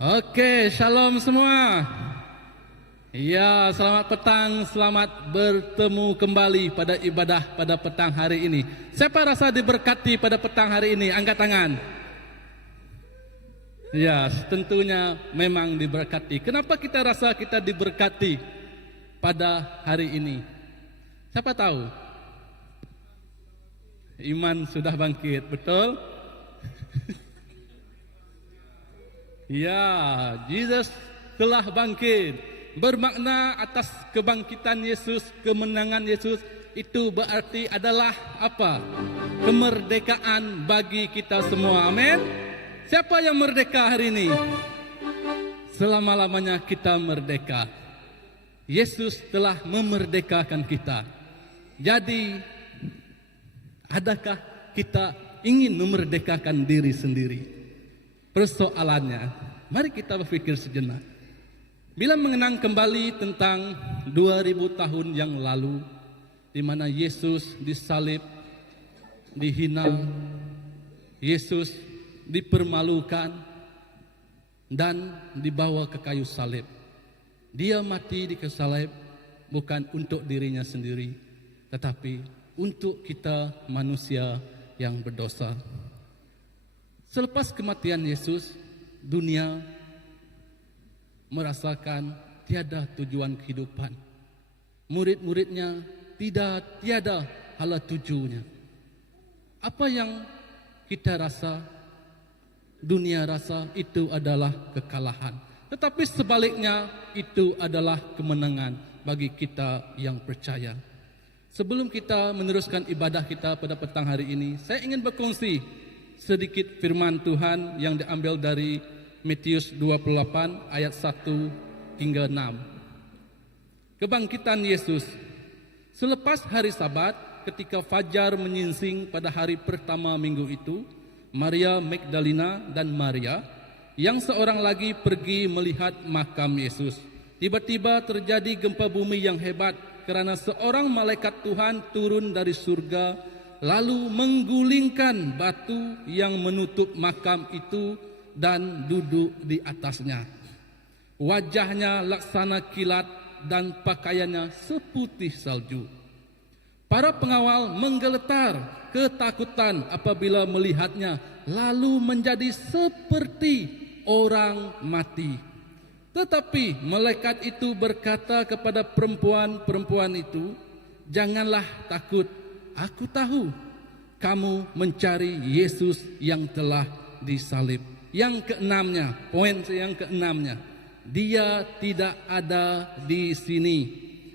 Oke, shalom semua. Ya, selamat petang, selamat bertemu kembali pada ibadah pada petang hari ini. Siapa rasa diberkati pada petang hari ini? Angkat tangan. Ya, tentunya memang diberkati. Kenapa kita rasa kita diberkati pada hari ini? Siapa tahu? Iman sudah bangkit, betul? Ya, Yesus telah bangkit. Bermakna atas kebangkitan Yesus, kemenangan Yesus, itu berarti adalah apa? Kemerdekaan bagi kita semua. Amin. Siapa yang merdeka hari ini? Selama-lamanya kita merdeka. Yesus telah memerdekakan kita. Jadi, adakah kita ingin memerdekakan diri sendiri? Persoalannya, mari kita berpikir sejenak. Bila mengenang kembali tentang 2000 tahun yang lalu, di mana Yesus disalib, dihina, Yesus dipermalukan, dan dibawa ke kayu salib. Dia mati di kayu salib bukan untuk dirinya sendiri, tetapi untuk kita manusia yang berdosa. Selepas kematian Yesus, dunia merasakan tiada tujuan kehidupan. Murid-muridnya tiada hala tujunya. Apa yang kita rasa, dunia rasa itu adalah kekalahan. Tetapi sebaliknya itu adalah kemenangan bagi kita yang percaya. Sebelum kita meneruskan ibadah kita pada petang hari ini, saya ingin berkongsi sedikit firman Tuhan yang diambil dari Matius 28 ayat 1 hingga 6. Kebangkitan Yesus. Selepas hari Sabat, ketika fajar menyingsing pada hari pertama minggu itu, Maria Magdalena dan Maria yang seorang lagi pergi melihat makam Yesus. Tiba-tiba terjadi gempa bumi yang hebat kerana seorang malaikat Tuhan turun dari surga lalu menggulingkan batu yang menutup makam itu dan duduk di atasnya. Wajahnya laksana kilat dan pakaiannya seputih salju. Para pengawal menggeletar ketakutan apabila melihatnya, lalu menjadi seperti orang mati. Tetapi malaikat itu berkata kepada perempuan itu, "Janganlah takut. Aku tahu kamu mencari Yesus yang telah disalib." Yang keenamnya, poin yang keenamnya, dia tidak ada di sini,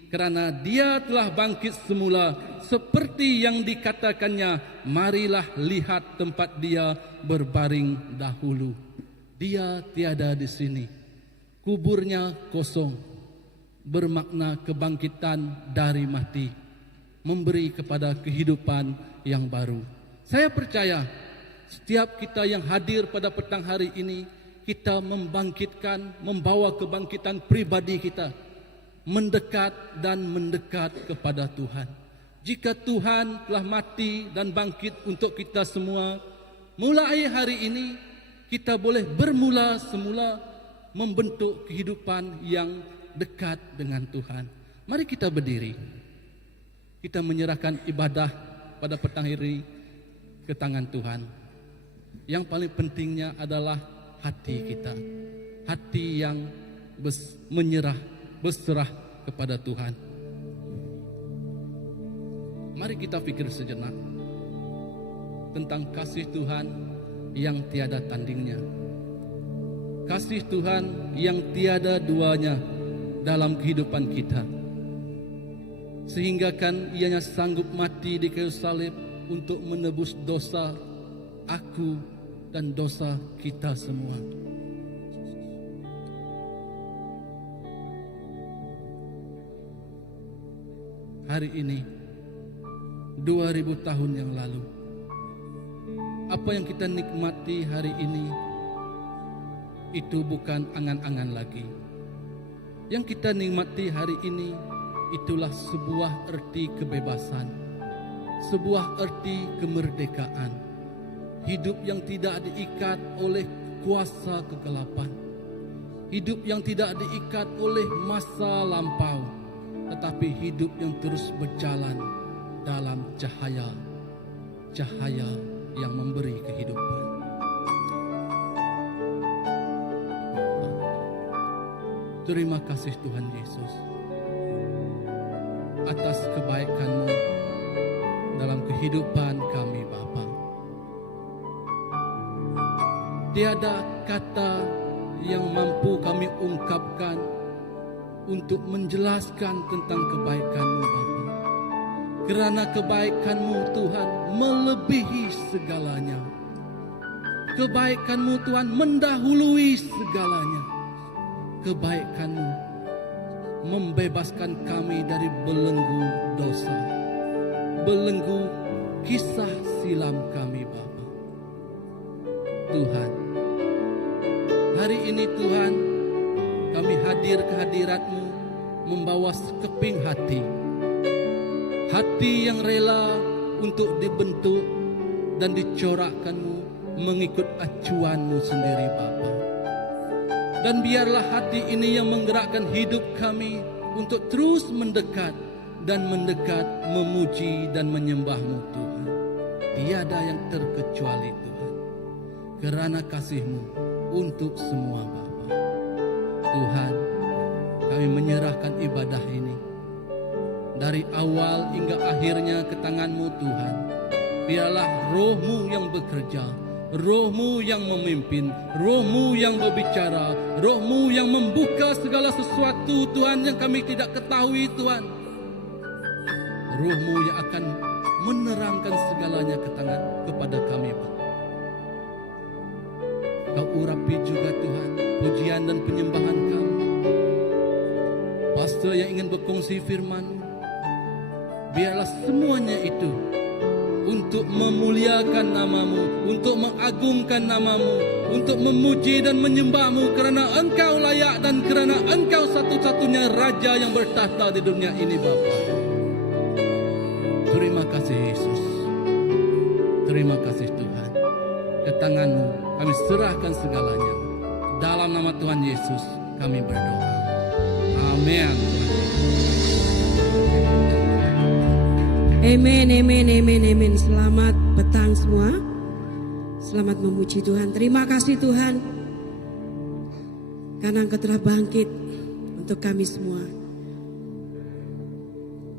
kerana dia telah bangkit semula seperti yang dikatakannya. Marilah lihat tempat dia berbaring dahulu. Dia tiada di sini. Kuburnya kosong, bermakna kebangkitan dari mati, memberi kepada kehidupan yang baru. Saya percaya setiap kita yang hadir pada petang hari ini, kita membawa kebangkitan pribadi kita, mendekat kepada Tuhan. Jika Tuhan telah mati dan bangkit untuk kita semua, mulai hari ini kita boleh bermula semula membentuk kehidupan yang dekat dengan Tuhan. Mari kita berdiri. Kita menyerahkan ibadah pada petang hari ke tangan Tuhan. Yang paling pentingnya adalah hati kita. Hati yang berserah kepada Tuhan. Mari kita pikir sejenak tentang kasih Tuhan yang tiada tandingnya. Kasih Tuhan yang tiada duanya dalam kehidupan kita. Sehingga kan ianya sanggup mati di kayu salib untuk menebus dosa aku dan dosa kita semua. Hari ini 2000 tahun yang lalu, apa yang kita nikmati hari ini itu bukan angan-angan lagi. Yang kita nikmati hari ini itulah sebuah erti kebebasan, sebuah erti kemerdekaan. Hidup yang tidak diikat oleh kuasa kegelapan. Hidup yang tidak diikat oleh masa lampau, tetapi hidup yang terus berjalan dalam cahaya yang memberi kehidupan. Terima kasih Tuhan Yesus atas kebaikan-Mu dalam kehidupan kami Bapa. Tiada kata yang mampu kami ungkapkan untuk menjelaskan tentang kebaikan-Mu Bapa. Kerana kebaikan-Mu Tuhan melebihi segalanya. Kebaikan-Mu Tuhan mendahului segalanya. Kebaikan-Mu membebaskan kami dari belenggu dosa, belenggu kisah silam kami Bapa. Tuhan, hari ini Tuhan, kami hadir ke hadirat-Mu membawa sekeping hati. Hati yang rela untuk dibentuk dan dicorakkan-Mu mengikut acuan-Mu sendiri Bapa. Dan biarlah hati ini yang menggerakkan hidup kami untuk terus mendekat dan mendekat, memuji dan menyembah-Mu Tuhan. Tiada yang terkecuali Tuhan. Kerana kasih-Mu untuk semua Bapa. Tuhan, kami menyerahkan ibadah ini dari awal hingga akhirnya ke tangan-Mu Tuhan. Biarlah Roh-Mu yang bekerja, Roh-Mu yang memimpin, Roh-Mu yang berbicara, Roh-Mu yang membuka segala sesuatu Tuhan yang kami tidak ketahui Tuhan. Roh-Mu yang akan menerangkan segalanya kepada kami Bapa. Kau urapi juga Tuhan pujian dan penyembahan kami. Pastor yang ingin berkongsi firman, biarlah semuanya itu untuk memuliakan nama-Mu, untuk mengagungkan nama-Mu, untuk memuji dan menyembah-Mu, kerana Engkau layak dan kerana Engkau satu-satunya Raja yang bertahta di dunia ini Bapa. Terima kasih Yesus. Terima kasih Tuhan. Ke tangan-Mu kami serahkan segalanya. Dalam nama Tuhan Yesus kami berdoa. Amin. Amin, amin, amin, amin. Selamat petang semua. Selamat memuji Tuhan. Terima kasih Tuhan, karena Engkau telah bangkit untuk kami semua.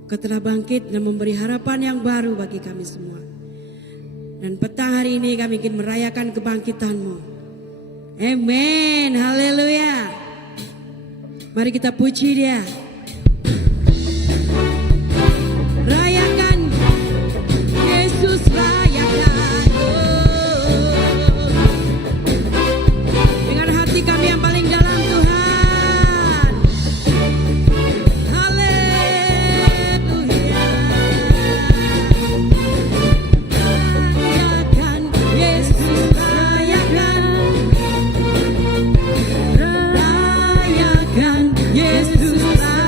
Engkau telah bangkit dan memberi harapan yang baru bagi kami semua. Dan petang hari ini kami ingin merayakan kebangkitan-Mu. Amin, haleluya. Mari kita puji Dia. Rayakan Yesus, rayakan. Dengan hati kami yang paling dalam Tuhan. Haleluya. Rayakan Yesus, rayakan. Rayakan Yesus, rayakan.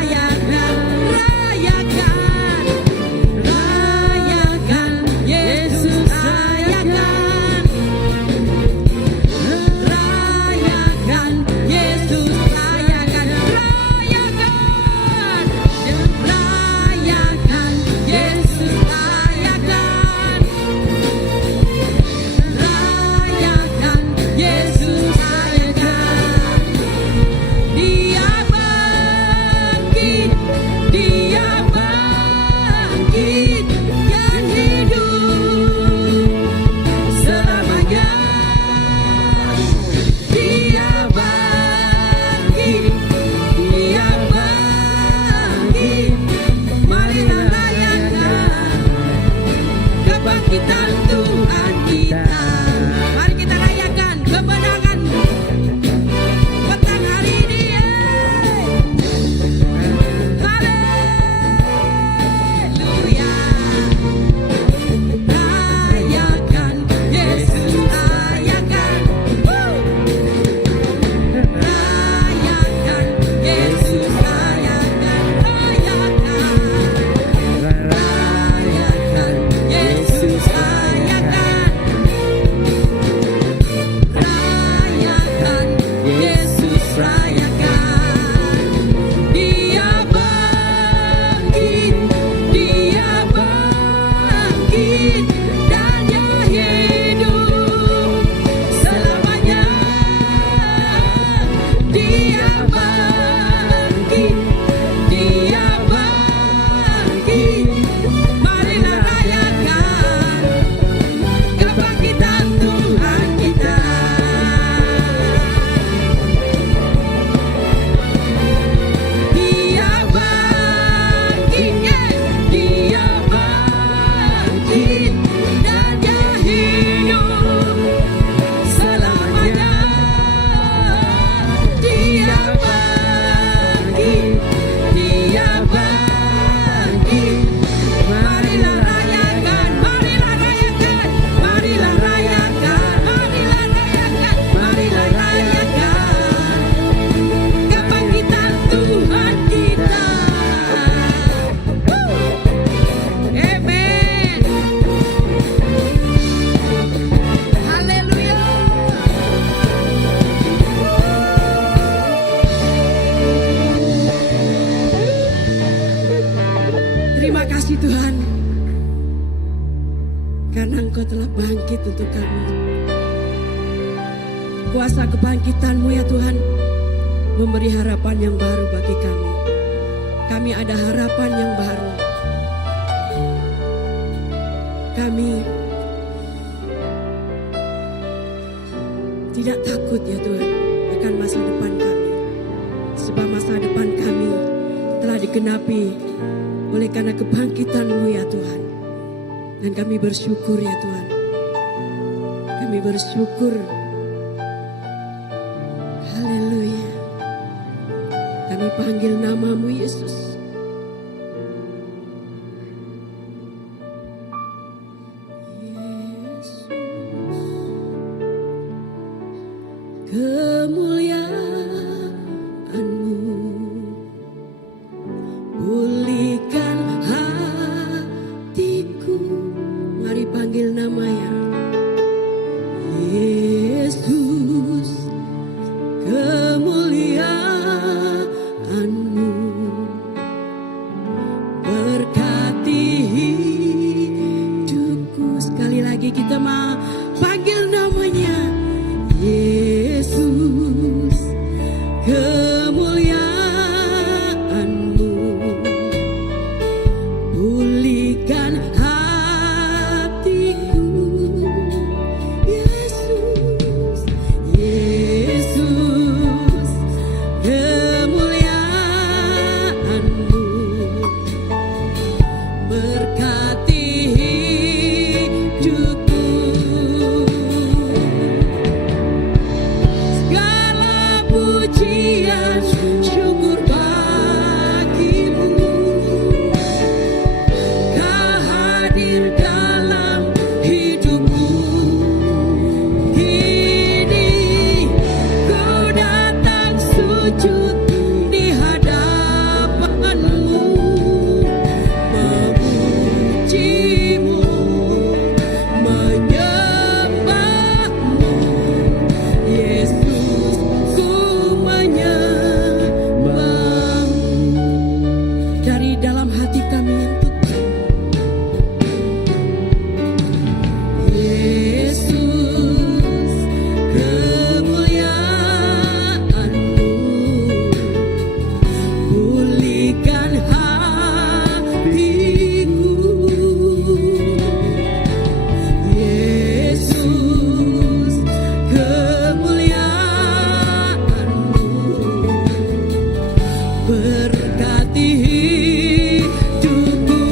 bangkit untuk kami. Kuasa kebangkitan-Mu ya Tuhan memberi harapan yang baru bagi kami. Kami ada harapan yang baru. Kami tidak takut ya Tuhan akan masa depan kami. Sebab masa depan kami telah digenapi oleh karena kebangkitan-Mu ya Tuhan. Dan kami bersyukur ya Tuhan. Kami bersyukur. Haleluya. Kami panggil nama-Mu Yesus. Yesus. Kemuliaan-Mu pulihkan hatiku. Mari panggil namanya Yesus. Kemuliaan-Mu berkati hidupku. Sekali lagi kita mau panggil namanya Yesus. Kemuliaan-Mu pulihkan hatiku. Yesus, Yesus, kemuliaan-Mu berkati hidupku. Segala pujian syukur bagi-Mu. Kau hadir dalam hidupku. Kini ku datang sujud di hadapan-Mu, memuji-Mu, menyembah-Mu. Yesus, ku menyembah-Mu. Dari dalam hati kami yang tekun, Yesus, kemuliaan-Mu pulihkan hatiku. Yesus, kemuliaan-Mu berkati hidupku.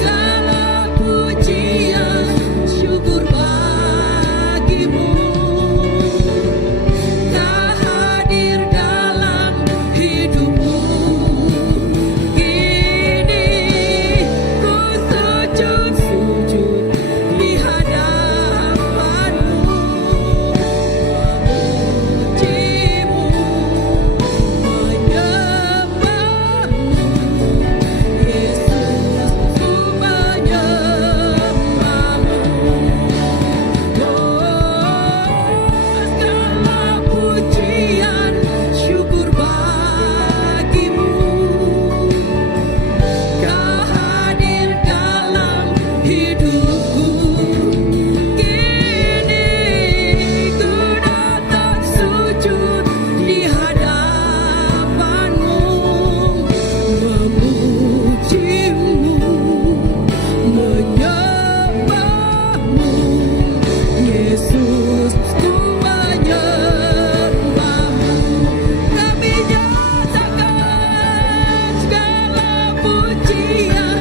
Segala pujian syukur bagi-Mu. Kau hadir dalam hidupku. Kini ku sujud di hadapan-Mu, memuji-Mu, menyembah-Mu. Yesus, ku menyembah-Mu. Segala pujian syukur bagi-Mu. Kau hadir dalam hidupku. Kini ku datang sujud di hadapan-Mu, memuji-Mu, menyembah-Mu. Yesus, ku menyembah-Mu. Kami nyatakan segala pujian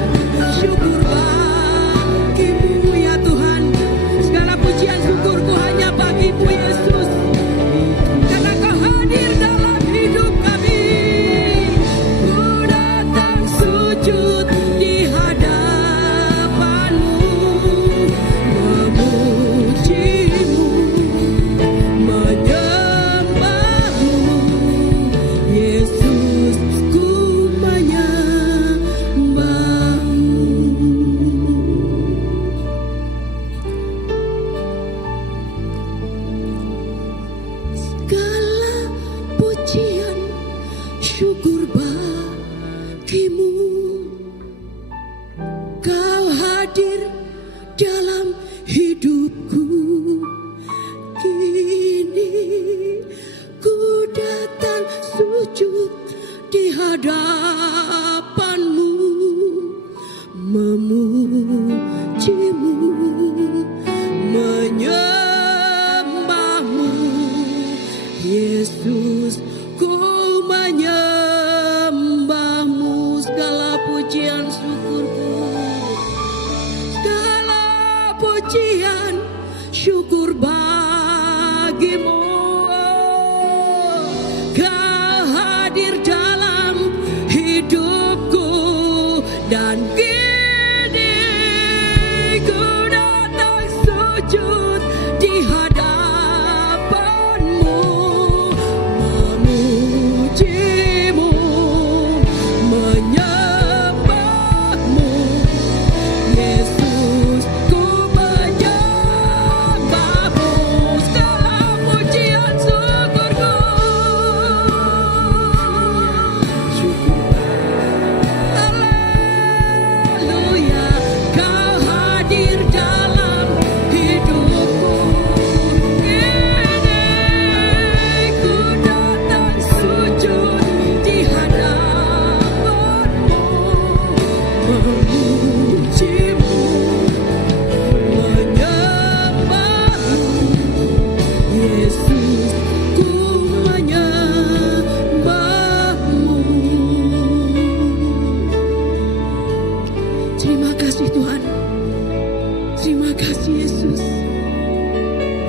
syukur bagi-Mu ya Tuhan. Segala pujian syukurku hanya bagi-Mu Yesus. Karena Kau hadir dalam hidup kami. Ku datang sujud di hadapan-Mu, memuji-Mu, menyembah-Mu. Yesus, ku menyembah-Mu. Segala pujian syukur bagi-Mu. Kau syukur bagimu. Kau hadir dalam hidupku dan kini ku datang sujud di hadapanmu, memujimu, menyembahmu. Yesus, ku menyembahmu, segala pujian syukurku. Haleluya, kau hadir dalam hidupku. Kini ku datang sujud di hadapanmu, memujimu, menyembahmu. Yesus, ku menyembahmu. Terima kasih Tuhan. Terima kasih Yesus.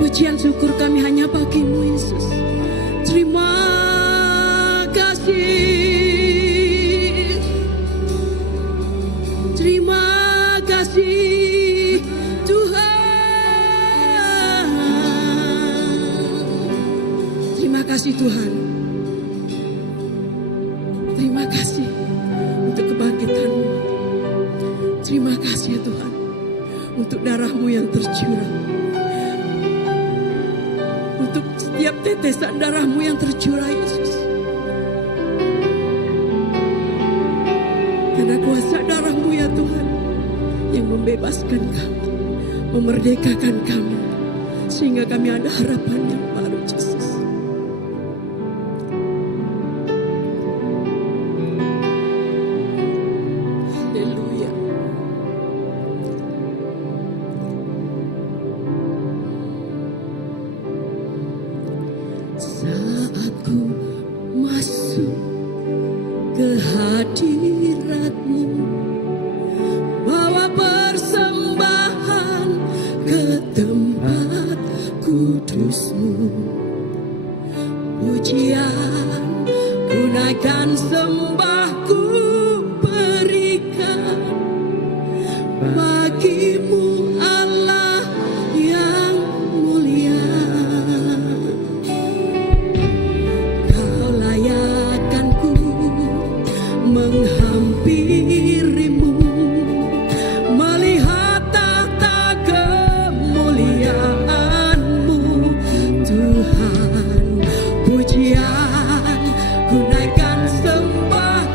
Pujian syukur kami hanya bagimu Yesus. Terima kasih. Terima kasih Tuhan. Terima kasih Tuhan. Terima kasih untuk kebangkitan-Mu. Terima kasih ya Tuhan untuk darah-Mu yang tercurah. Untuk setiap tetesan darah-Mu yang tercurah Yesus. Karena kuasa darah-Mu ya Tuhan yang membebaskan kami, memerdekakan kami, sehingga kami ada harapan yang baru Yesus. Haleluya. Saat ku masuk ke hadirat-Mu, bawa persembahan ke tempat kudus-Mu. Pujian ku naikkan, sembahku berikan bagimu Allah yang mulia. Kau layakkanku menghampirimu, melihat tahta kemuliaan-Mu Tuhan. Pujian ku naikkan, sembah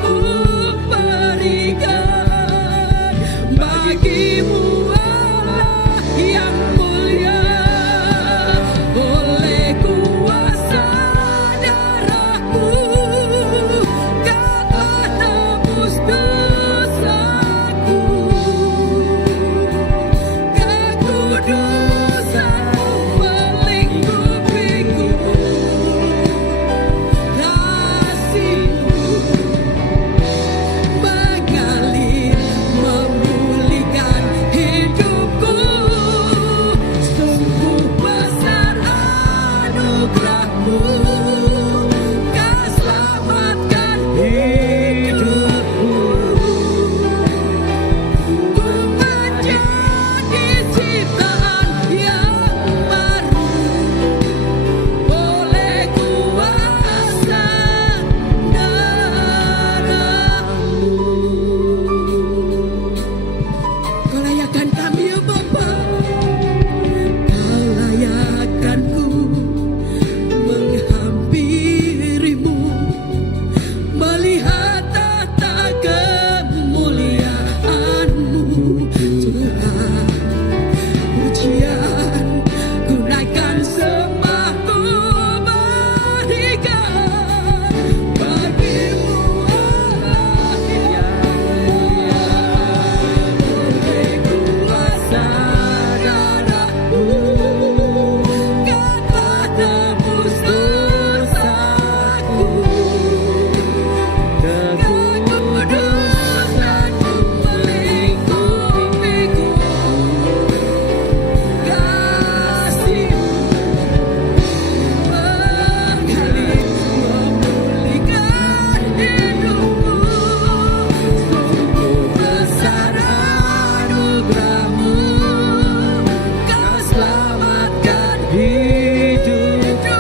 hidupku.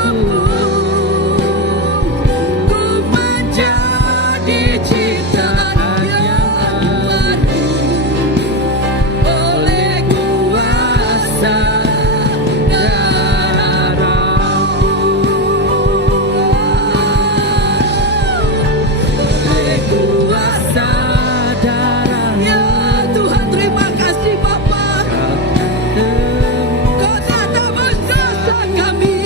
Ku menjadi ciptaan yang baru oleh kuasa darah-Mu. Oleh kuasa darah-Mu. Ya Tuhan, terima kasih Bapa. Kau telah tebus dosa kami.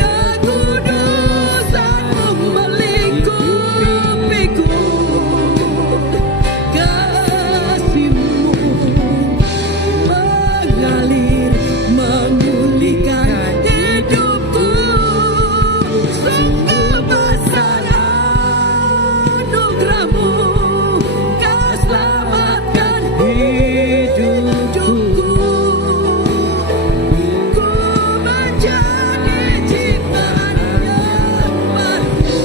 Kekudusan-Mu melingkupiku. Kasih-Mu mengalir memulihkan hidupku. Sungguh besar anugerah-Mu, Kau selamatkan hidupku. Ku menjadi ciptaan yang baru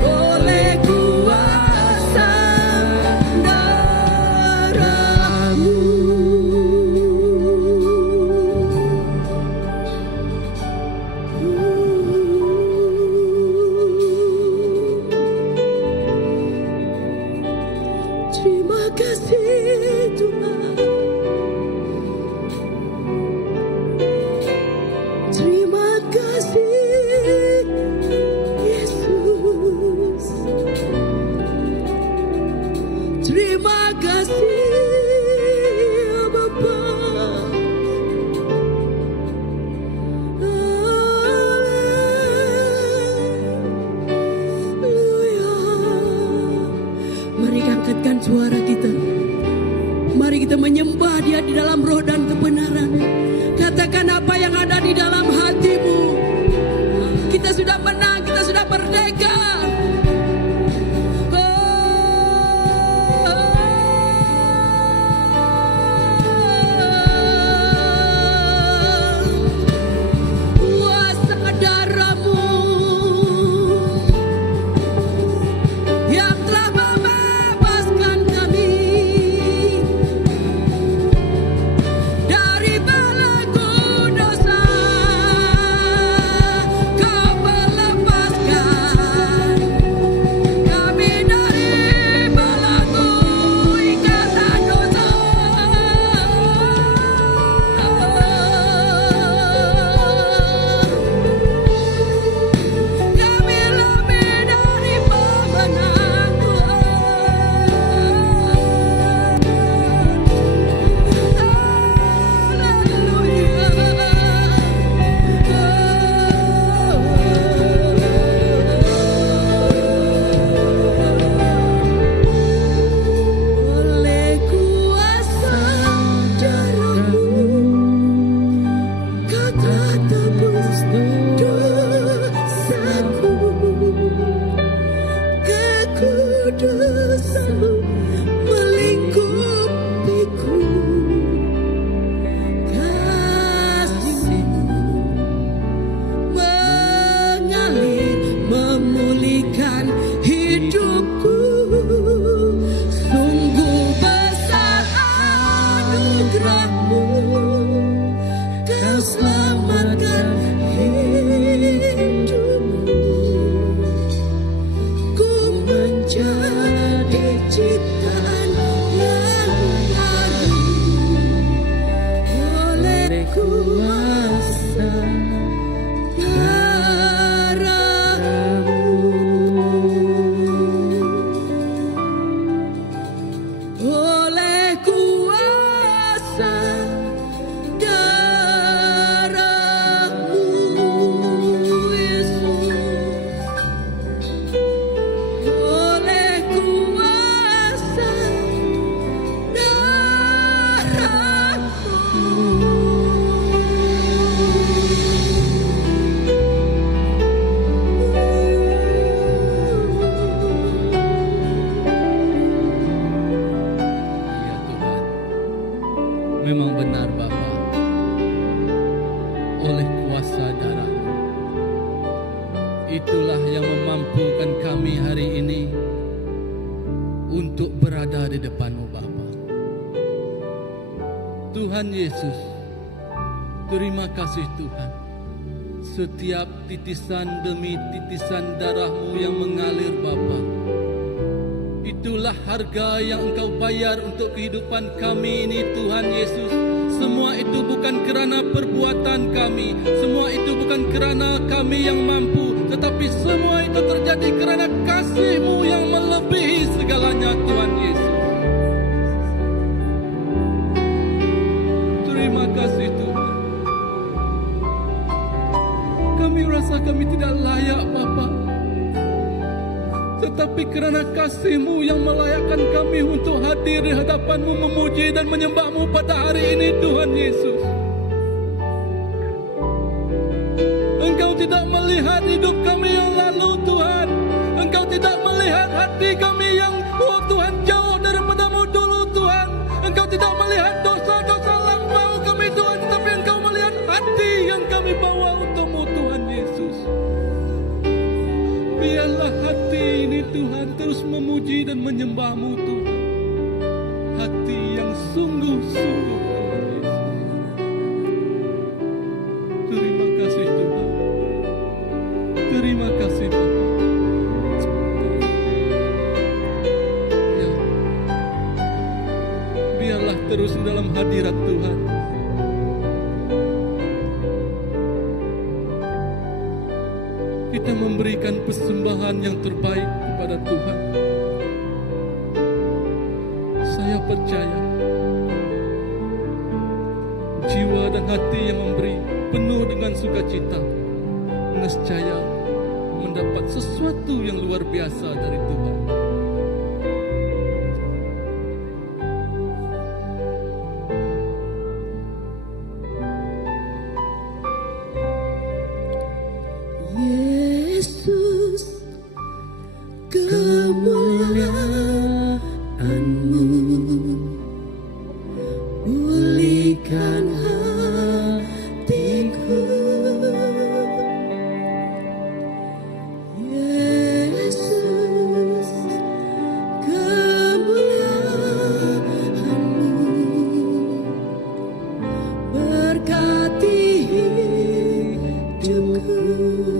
oleh kuasa darah-Mu. Terima kasih Tuhan. Terima kasih Yesus. Terima kasih Bapa. Haleluya. Mari angkatkan suara kita. Mari kita menyembah Dia di dalam roh dan kebenaran. Katakan apa yang ada di dalam hatimu. Kita sudah menang, kita sudah merdeka. Kuasa darah-Mu yang telah membebaskan kami dari belenggu dosa. Kau melepaskan kami dari belenggu ikatan dosa. Kami lebih dari pemenang. Oleh kuasa darah-Mu, Kau telah tebus dosaku. Kekudusan-Mu melingkupiku. Kasih-Mu mengalir memulihkan hidupku. Sungguh besar anugerah-Mu, Kau selamatkan hidupku. Ku menjadi ciptaan yang baru oleh kuasa darah-Mu. Oleh kuasa darah-Mu, Yesus. Oleh kuasa Ya Tuhan, memang benar Bapa, oleh kuasa darah itulah yang memampukan kami hari ini untuk berada di depan-Mu Bapa. Tuhan Yesus, Terima kasih Tuhan. Setiap titisan demi titisan darah-Mu yang mengalir Bapa, itulah harga yang Engkau bayar untuk kehidupan kami ini Tuhan Yesus. Semua itu bukan kerana perbuatan kami, semua itu bukan kerana kami yang mampu, tetapi semua itu terjadi kerana kasih-Mu yang melebihi segalanya Tuhan Yesus. Terima kasih Tuhan. Kami rasa kami tidak layak Bapa, tetapi kerana kasih-Mu yang melayakkan kami untuk hadir di hadapan-Mu, memuji dan menyembah-Mu pada hari ini Tuhan Yesus. Engkau tidak melihat hidup kami yang lalu Tuhan. Engkau tidak melihat hati kami yang Tuhan jauh daripada-Mu dulu Tuhan. Engkau tidak melihat dosa-dosa lampau kami Tuhan, tetapi Engkau melihat hati yang kami bawa untuk-Mu Tuhan Yesus. Biarlah hati ini Tuhan terus memuji dan menyembah-Mu Tuhan. Hati yang sungguh-sungguh Tuhan Yesus. Terima kasih Tuhan. Terima kasih Bapa. Ya. Biarlah terus dalam hadirat Tuhan. Kita memberikan persembahan yang terbaik kepada Tuhan. Saya percaya jiwa dan hati yang memberi penuh dengan sukacita, nescaya mendapat sesuatu yang luar biasa dari Tuhan. Yesus, kemuliaan-Mu pulihkan hatiku. Yesus, kemuliaan-Mu berkati hidupku.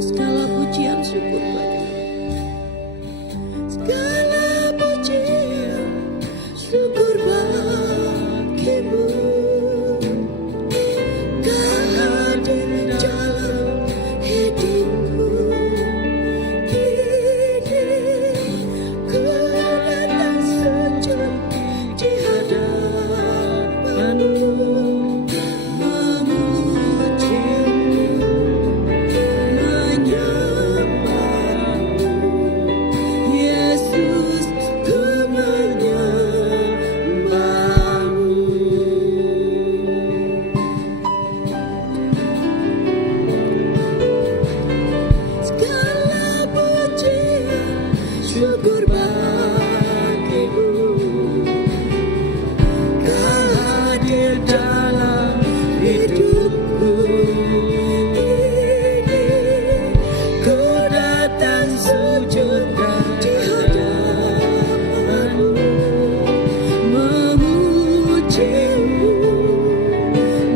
Segala pujian syukur bagi-Mu. Segala pujian syukur bagi-Mu. Kau hadir dalam hidupku. Kini ku datang sujud di hadapan-Mu, memuji-Mu, menyembah-Mu. Yesus, ku menyembah-Mu. Segala pujian syukur bagi-Mu. Kau hadir dalam hidupku. Kini ku datang sujud di hadapan-Mu, memuji-Mu,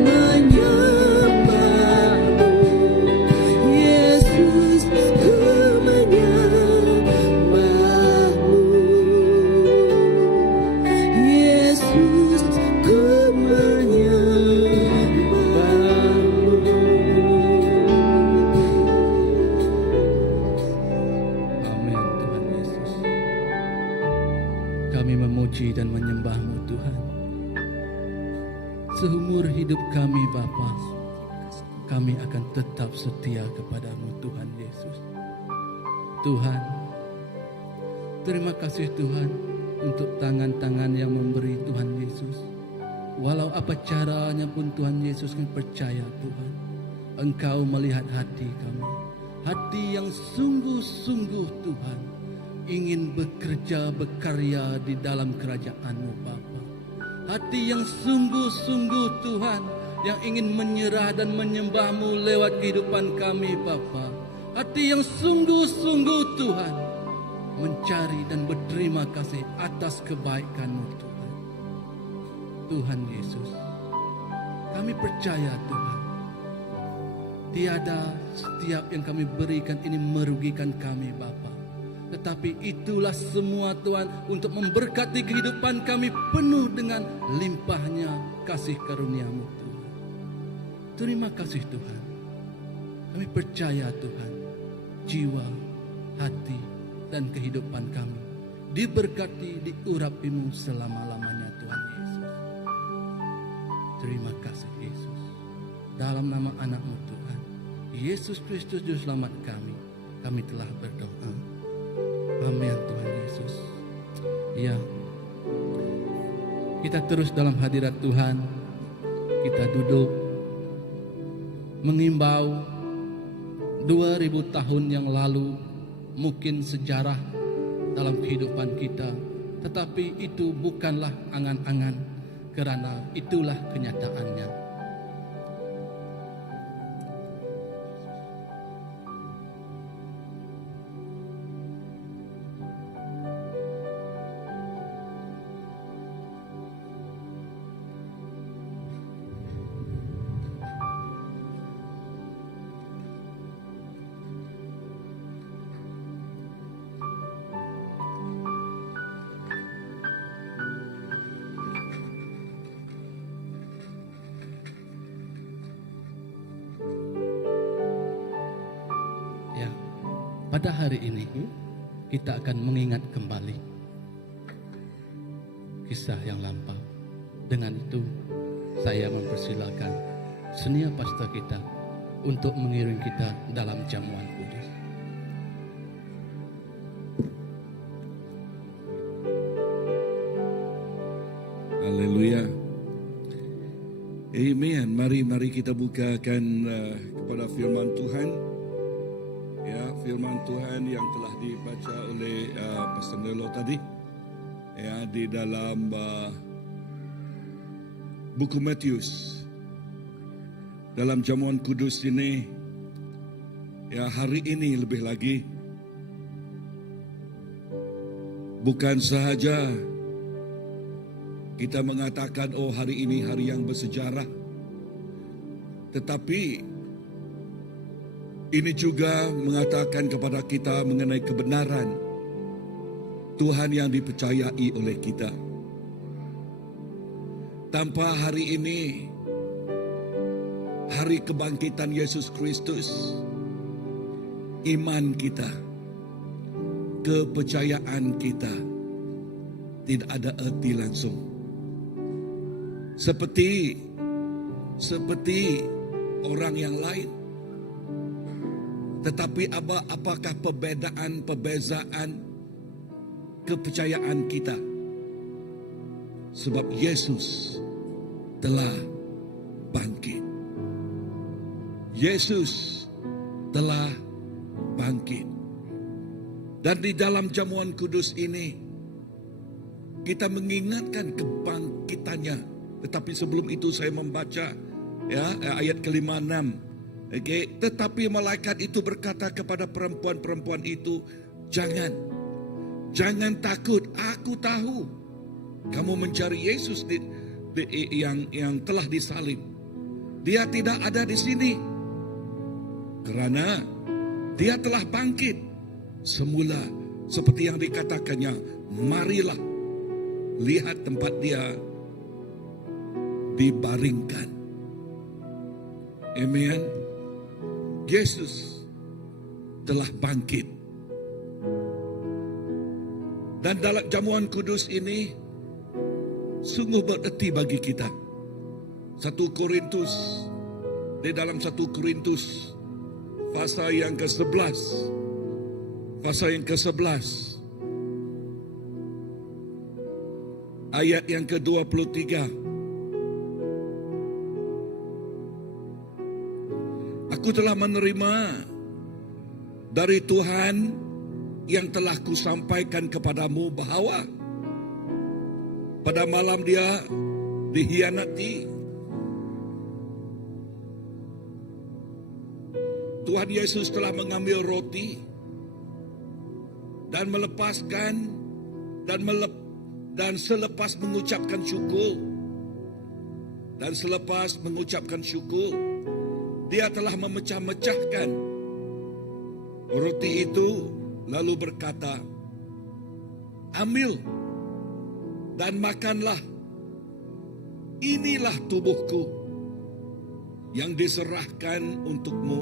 menyembah-Mu. Yesus, ku menyembah-Mu. Yesus, ku menyembah-Mu. Amin Tuhan Yesus. Kami memuji dan menyembah-Mu Tuhan. Seumur hidup kami Bapa, kami akan tetap setia kepada-Mu Tuhan Yesus. Tuhan, terima kasih Tuhan untuk tangan-tangan yang memberi Tuhan Yesus. Walau apa caranya pun Tuhan Yesus, kami percaya Tuhan, Engkau melihat hati kami. Hati yang sungguh-sungguh Tuhan ingin bekerja, berkarya di dalam kerajaan-Mu Bapa. Hati yang sungguh-sungguh Tuhan yang ingin menyerah dan menyembah-Mu lewat kehidupan kami Bapa. Hati yang sungguh-sungguh Tuhan mencari dan berterima kasih atas kebaikan-Mu Tuhan. Tuhan Yesus, kami percaya Tuhan, tiada setiap yang kami berikan ini merugikan kami Bapa. Tetapi itulah semua Tuhan untuk memberkati kehidupan kami penuh dengan limpahnya kasih karunia-Mu Tuhan. Terima kasih Tuhan. Kami percaya Tuhan, jiwa, hati, dan kehidupan kami diberkati, diurapi-Mu selama-lamanya Tuhan Yesus. Terima kasih Yesus. Dalam nama anak-Mu Tuhan, Yesus Kristus Juru Selamat kami telah berdoa. Amin Tuhan Yesus. Ya, kita terus dalam hadirat Tuhan. Kita duduk mengimbau 2000 tahun yang lalu, mungkin sejarah dalam kehidupan kita, tetapi itu bukanlah angan-angan, karena itulah kenyataannya. Pada hari ini kita akan mengingat kembali kisah yang lampau. Dengan itu saya mempersilakan senior pastor kita untuk mengiring kita dalam jamuan kudus. Haleluya. Amen. Mari kita bukakan kepada firman Tuhan. Ya, firman Tuhan yang telah dibaca oleh Pastor Nelo tadi, ya, di dalam buku Matius. Dalam jamuan kudus ini, ya, hari ini lebih lagi, bukan sahaja kita mengatakan, oh hari ini hari yang bersejarah, tetapi ini juga mengatakan kepada kita mengenai kebenaran Tuhan yang dipercayai oleh kita. Tanpa hari ini, hari kebangkitan Yesus Kristus, iman kita, kepercayaan kita tidak ada arti langsung. Seperti orang yang lain. Tetapi apakah perbezaan kepercayaan kita? Sebab Yesus telah bangkit. Yesus telah bangkit. Dan di dalam jamuan kudus ini, kita mengingatkan kebangkitannya. Tetapi sebelum itu saya membaca ayat ke-56. Okay. Tetapi malaikat itu berkata kepada perempuan-perempuan itu, jangan takut, aku tahu kamu mencari Yesus yang telah disalib. Dia tidak ada di sini, karena dia telah bangkit semula seperti yang dikatakannya. Marilah lihat tempat dia dibaringkan. Amen. Yesus telah bangkit. Dan dalam jamuan kudus ini sungguh berarti bagi kita. 1 Korintus, di dalam 1 Korintus pasal yang ke-11, ayat yang ke-23. Aku telah menerima dari Tuhan yang telah kusampaikan kepadamu bahwa pada malam dia dihianati, Tuhan Yesus telah mengambil roti dan melepaskan dan selepas mengucapkan syukur, dia telah memecah-mecahkan roti itu, lalu berkata, "Ambil dan makanlah. Inilah tubuhku yang diserahkan untukmu.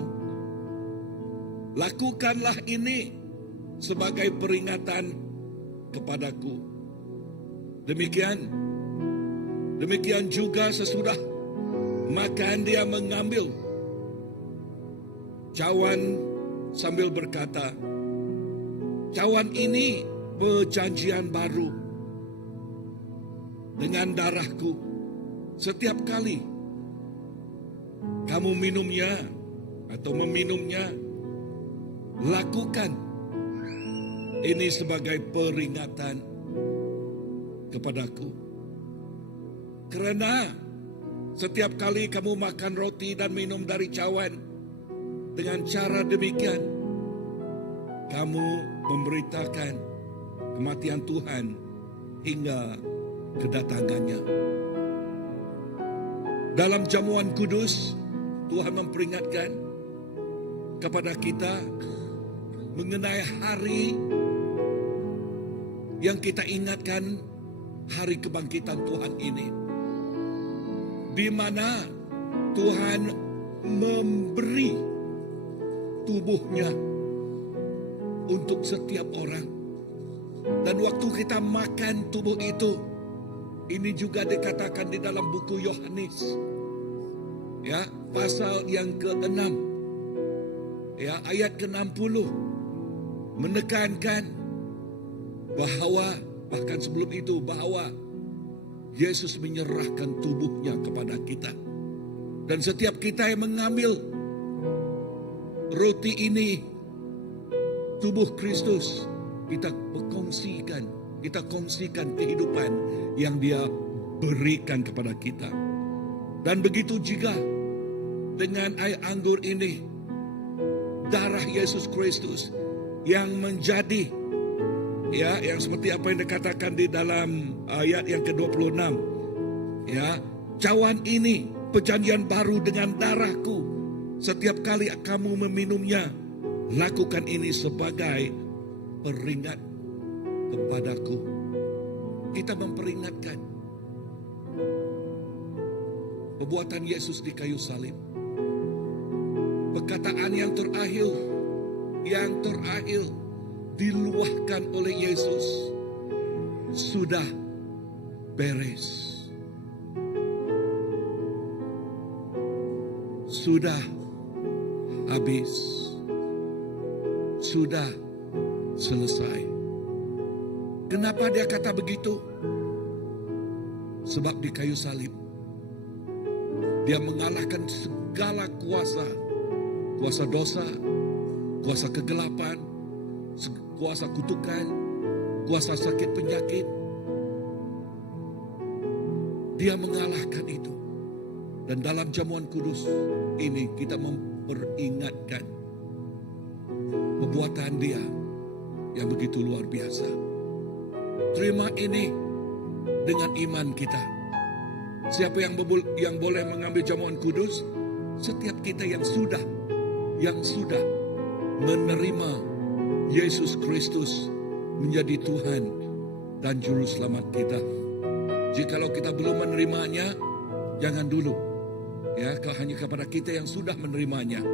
Lakukanlah ini sebagai peringatan kepadaku." Demikian juga sesudah makan dia mengambil cawan sambil berkata, "Cawan ini perjanjian baru dengan darahku. Setiap kali kamu minumnya atau meminumnya, lakukan ini sebagai peringatan kepadaku. Karena setiap kali kamu makan roti dan minum dari cawan, dengan cara demikian kamu memberitakan kematian Tuhan hingga kedatangannya." Dalam jamuan kudus, Tuhan memperingatkan kepada kita mengenai hari yang kita ingatkan, hari kebangkitan Tuhan ini, di mana Tuhan memberi tubuhnya untuk setiap orang. Dan waktu kita makan tubuh itu, ini juga dikatakan di dalam buku Yohanes, ya, pasal yang ke-6, ya, ayat ke-60, menekankan bahwa, bahkan sebelum itu, bahwa Yesus menyerahkan tubuhnya kepada kita. Dan setiap kita yang mengambil roti ini, tubuh Kristus, kita kongsikan kehidupan yang Dia berikan kepada kita. Dan begitu juga dengan air anggur ini, darah Yesus Kristus yang menjadi, ya, yang seperti apa yang dikatakan di dalam ayat yang ke-26, ya, cawan ini perjanjian baru dengan darahku. Setiap kali kamu meminumnya, lakukan ini sebagai peringat kepadaku. Kita memperingatkan perbuatan Yesus di kayu salib. Perkataan yang terakhir diluahkan oleh Yesus, sudah beres. Sudah habis. Sudah selesai. Kenapa dia kata begitu? Sebab di kayu salib Dia mengalahkan segala kuasa dosa, kuasa kegelapan, kuasa kutukan, kuasa sakit penyakit. Dia mengalahkan itu. Dan dalam jamuan kudus ini kita memperingatkan perbuatan Dia yang begitu luar biasa. Terima ini dengan iman kita. Siapa yang boleh mengambil jamuan kudus? Setiap kita yang sudah menerima Yesus Kristus menjadi Tuhan dan Juru Selamat kita. Jikalau kita belum menerimanya, jangan dulu. Ya, hanya kepada kita yang sudah menerimanya.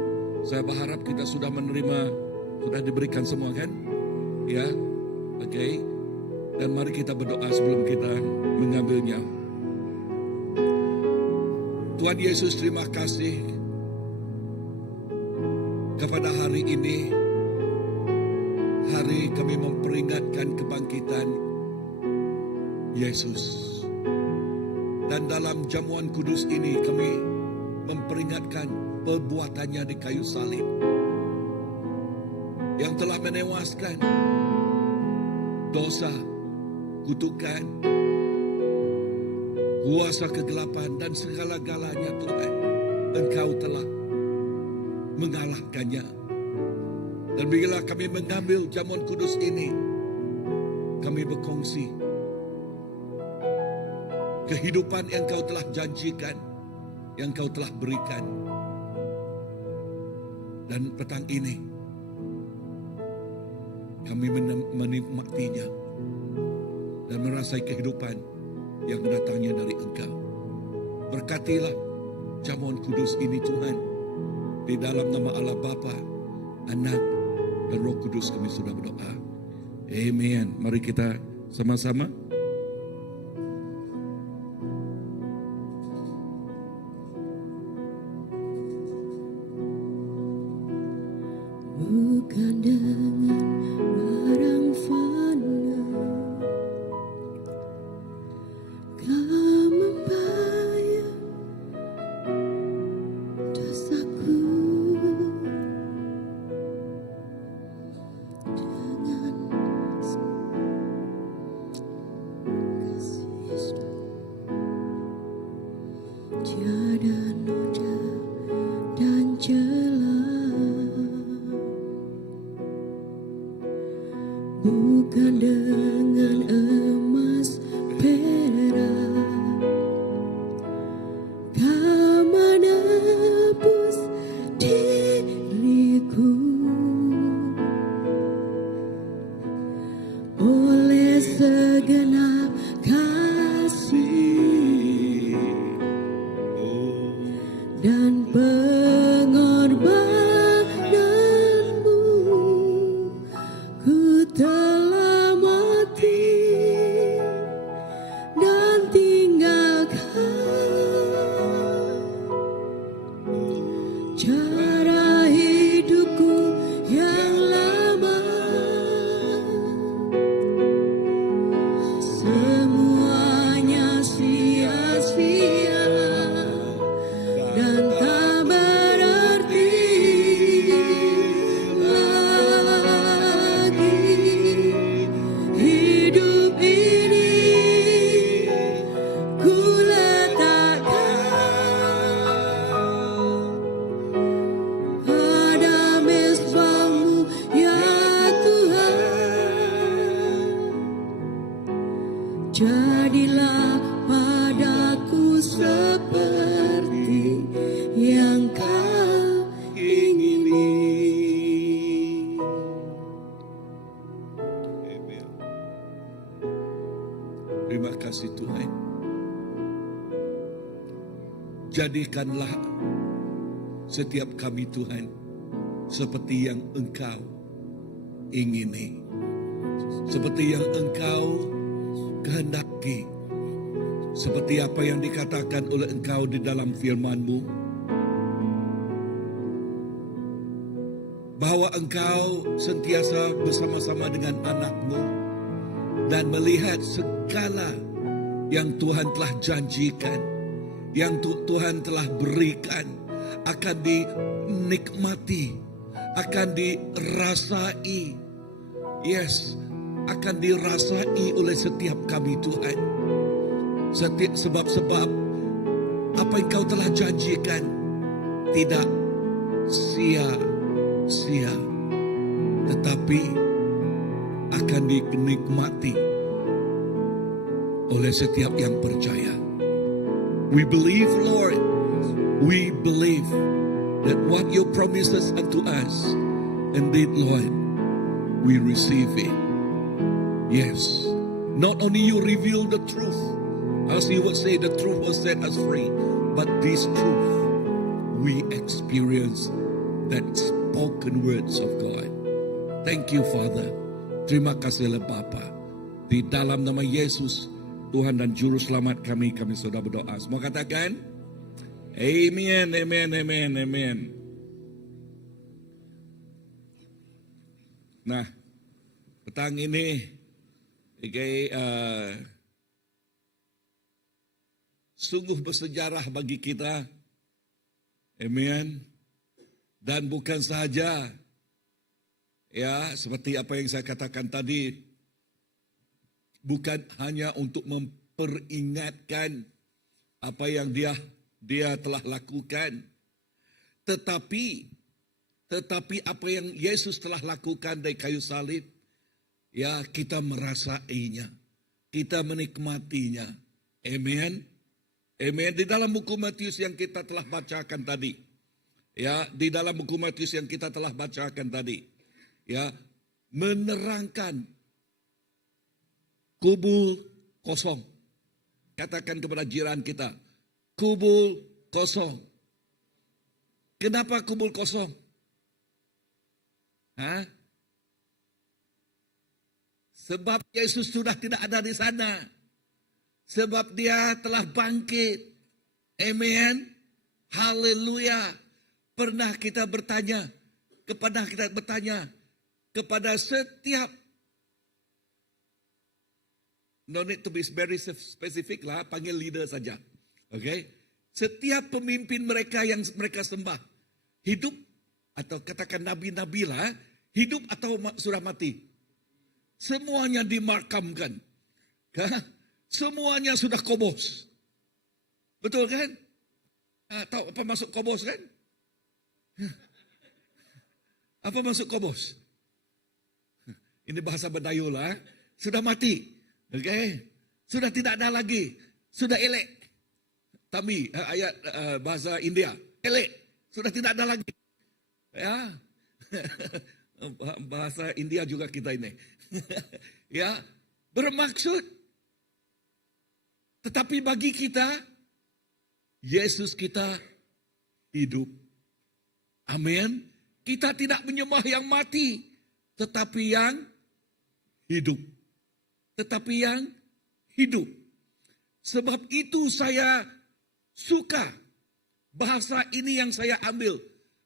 Saya berharap kita sudah menerima, sudah diberikan semua, kan? Ya, oke. Dan mari kita berdoa sebelum kita mengambilnya. Tuhan Yesus, terima kasih kepada hari ini. Hari kami memperingatkan kebangkitan Yesus. Dan dalam jamuan kudus ini kami memperingatkan perbuatannya di kayu salib, yang telah menewaskan dosa, kutukan, kuasa kegelapan dan segala-galanya. Tuhan, Engkau telah mengalahkannya. Dan bila kami mengambil jamuan kudus ini, kami berkongsi kehidupan yang Kau telah janjikan, yang Kau telah berikan. Dan petang ini kami menikmatinya dan merasai kehidupan yang datangnya dari Engkau. Berkatilah jamuan kudus ini Tuhan. Di dalam nama Allah Bapa, Anak, dan Roh Kudus kami sudah berdoa. Amen. Mari kita sama-sama. Bukan dengan barang fana Kau membayar dosaku, dengan kasih Yesus. Tiada noda dan celah, bukan dengan emas perak Kau menebus diriku, oleh segenap kasih dan pengorbananmu. Ku telah mati dan tinggalkan cara hidupku yang lama. Semuanya sia-sia dan tak berarti lagi. Hidup ini ku letakkan pada mezbah-Mu ya Tuhan. Jadilah padaku seperti yang Kau ingini. Amen. Terima kasih Tuhan. Jadikanlah setiap kami Tuhan seperti yang Engkau ingini, seperti yang Engkau kehendaki, seperti apa yang dikatakan oleh Engkau di dalam firman-Mu, bahwa Engkau sentiasa bersama-sama dengan anak-Mu dan melihat segala yang Tuhan telah janjikan, yang Tuhan telah berikan, akan dinikmati, akan dirasai. Yes, akan dirasai oleh setiap kami Tuhan. Sebab apa yang Kau telah janjikan tidak sia-sia, tetapi akan dinikmati oleh setiap yang percaya. We believe, Lord, we believe that what Your promises unto us, indeed, Lord, we receive it. Yes, not only You reveal the truth, as You would say, the truth will set us free, but this truth, we experience that spoken words of God. Thank You, Father. Terima kasihlah Bapa. Di dalam nama Yesus, Tuhan dan Juru Selamat kami sudah berdoa. Semua katakan, Amen, amen, amen, amen. Nah, petang ini, sungguh bersejarah bagi kita. Amen. Dan bukan saja, ya, seperti apa yang saya katakan tadi, bukan hanya untuk memperingatkan apa yang dia telah lakukan, tetapi apa yang Yesus telah lakukan dari kayu salib, ya, kita merasainya, kita menikmatinya. Amen. Amen. Di dalam buku Matius yang kita telah bacakan tadi, ya di dalam buku Matius yang kita telah bacakan tadi, ya, menerangkan kubur kosong. Katakan kepada jiran kita, kubur kosong. Kenapa kubur kosong? Hah? Sebab Yesus sudah tidak ada di sana. Sebab dia telah bangkit. Amen. Haleluya. Pernah kita bertanya kepada setiap, no need to be very specific lah, panggil leader saja. Okay? Setiap pemimpin mereka yang mereka sembah, hidup atau katakan nabi-nabi lah, hidup atau sudah mati. Semuanya dimakamkan. Semuanya sudah kobos. Betul kan? Tahu apa maksud kobos kan? Apa maksud kobos? Ini bahasa Melayu lah. Sudah mati. Okay. Sudah tidak ada lagi. Sudah elek. Tami, ayat bahasa India. Elek. Sudah tidak ada lagi. Ya. Bahasa India juga kita ini. Ya. Bermaksud. Tetapi bagi kita, Yesus kita hidup. Amin. Kita tidak menyembah yang mati, tetapi yang hidup. Tetapi yang hidup. Sebab itu saya suka bahasa ini yang saya ambil.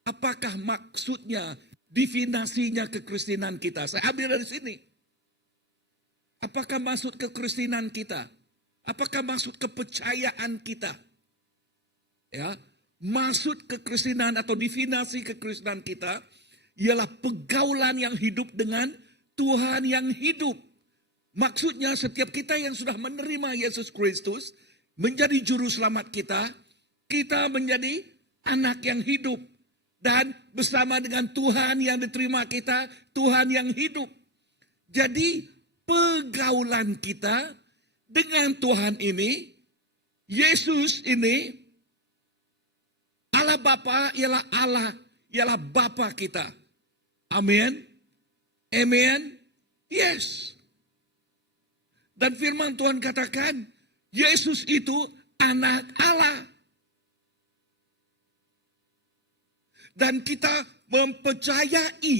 Apakah maksudnya, definisinya kekristenan kita? Saya ambil dari sini. Apakah maksud kekristenan kita? Apakah maksud kepercayaan kita? Ya, maksud kekristenan atau definisi kekristenan kita ialah pergaulan yang hidup dengan Tuhan yang hidup. Maksudnya setiap kita yang sudah menerima Yesus Kristus menjadi juru selamat kita, kita menjadi anak yang hidup. Dan bersama dengan Tuhan yang diterima kita, Tuhan yang hidup. Jadi pergaulan kita dengan Tuhan ini, Yesus ini, Allah Bapa ialah Bapa kita. Amin. Amin. Yes. Dan firman Tuhan katakan, Yesus itu anak Allah. Dan kita mempercayai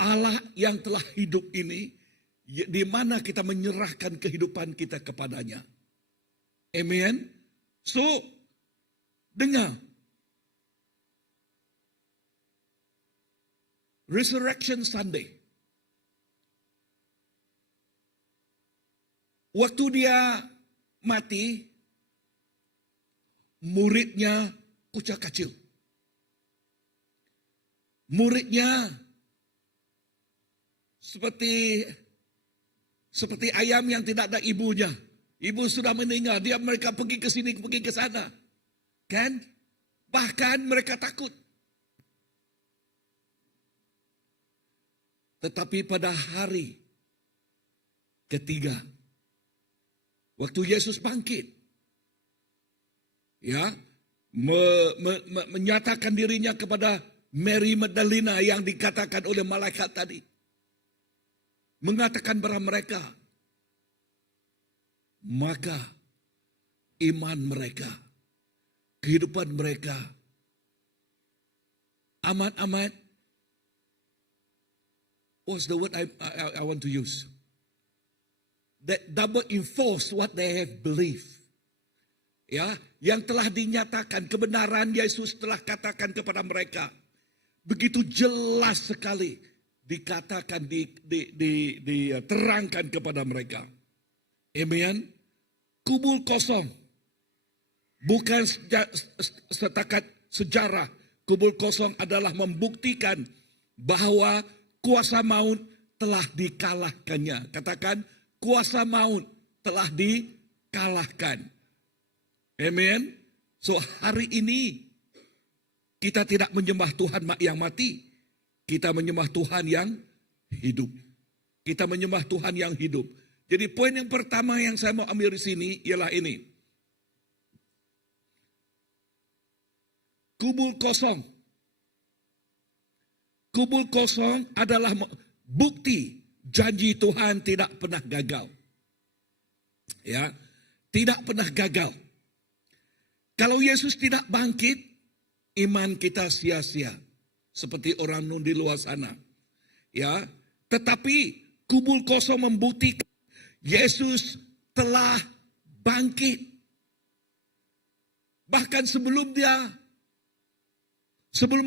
Allah yang telah hidup ini, di mana kita menyerahkan kehidupan kita kepadanya. Amen. So, dengar. Resurrection Sunday. Waktu dia mati, muridnya kucak kacil. Muridnya seperti ayam yang tidak ada ibunya. Ibu sudah meninggal, mereka pergi ke sini, pergi ke sana. Kan? Bahkan mereka takut. Tetapi pada hari ketiga, waktu Yesus bangkit, ya, menyatakan dirinya kepada Mary Magdalena yang dikatakan oleh malaikat tadi. Mengatakan kepada mereka, maka iman mereka, kehidupan mereka amat, what's the word I want to use? That double enforce what they have believed. Ya, yang telah dinyatakan, kebenaran Yesus telah katakan kepada mereka. Begitu jelas sekali dikatakan, diterangkan kepada mereka. Amen. Kubur kosong. Bukan setakat sejarah. Kubur kosong adalah membuktikan bahwa kuasa maut telah dikalahkannya. Katakan, kuasa maut telah dikalahkan. Amen. So hari ini kita tidak menyembah Tuhan yang mati. Kita menyembah Tuhan yang hidup. Kita menyembah Tuhan yang hidup. Jadi poin yang pertama yang saya mau ambil di sini ialah ini. kubur kosong. Kubur kosong adalah bukti janji Tuhan tidak pernah gagal. Ya, tidak pernah gagal. Kalau Yesus tidak bangkit, iman kita sia-sia. Seperti orang nun di luar sana. Ya, tetapi kubur kosong membuktikan Yesus telah bangkit. Bahkan sebelum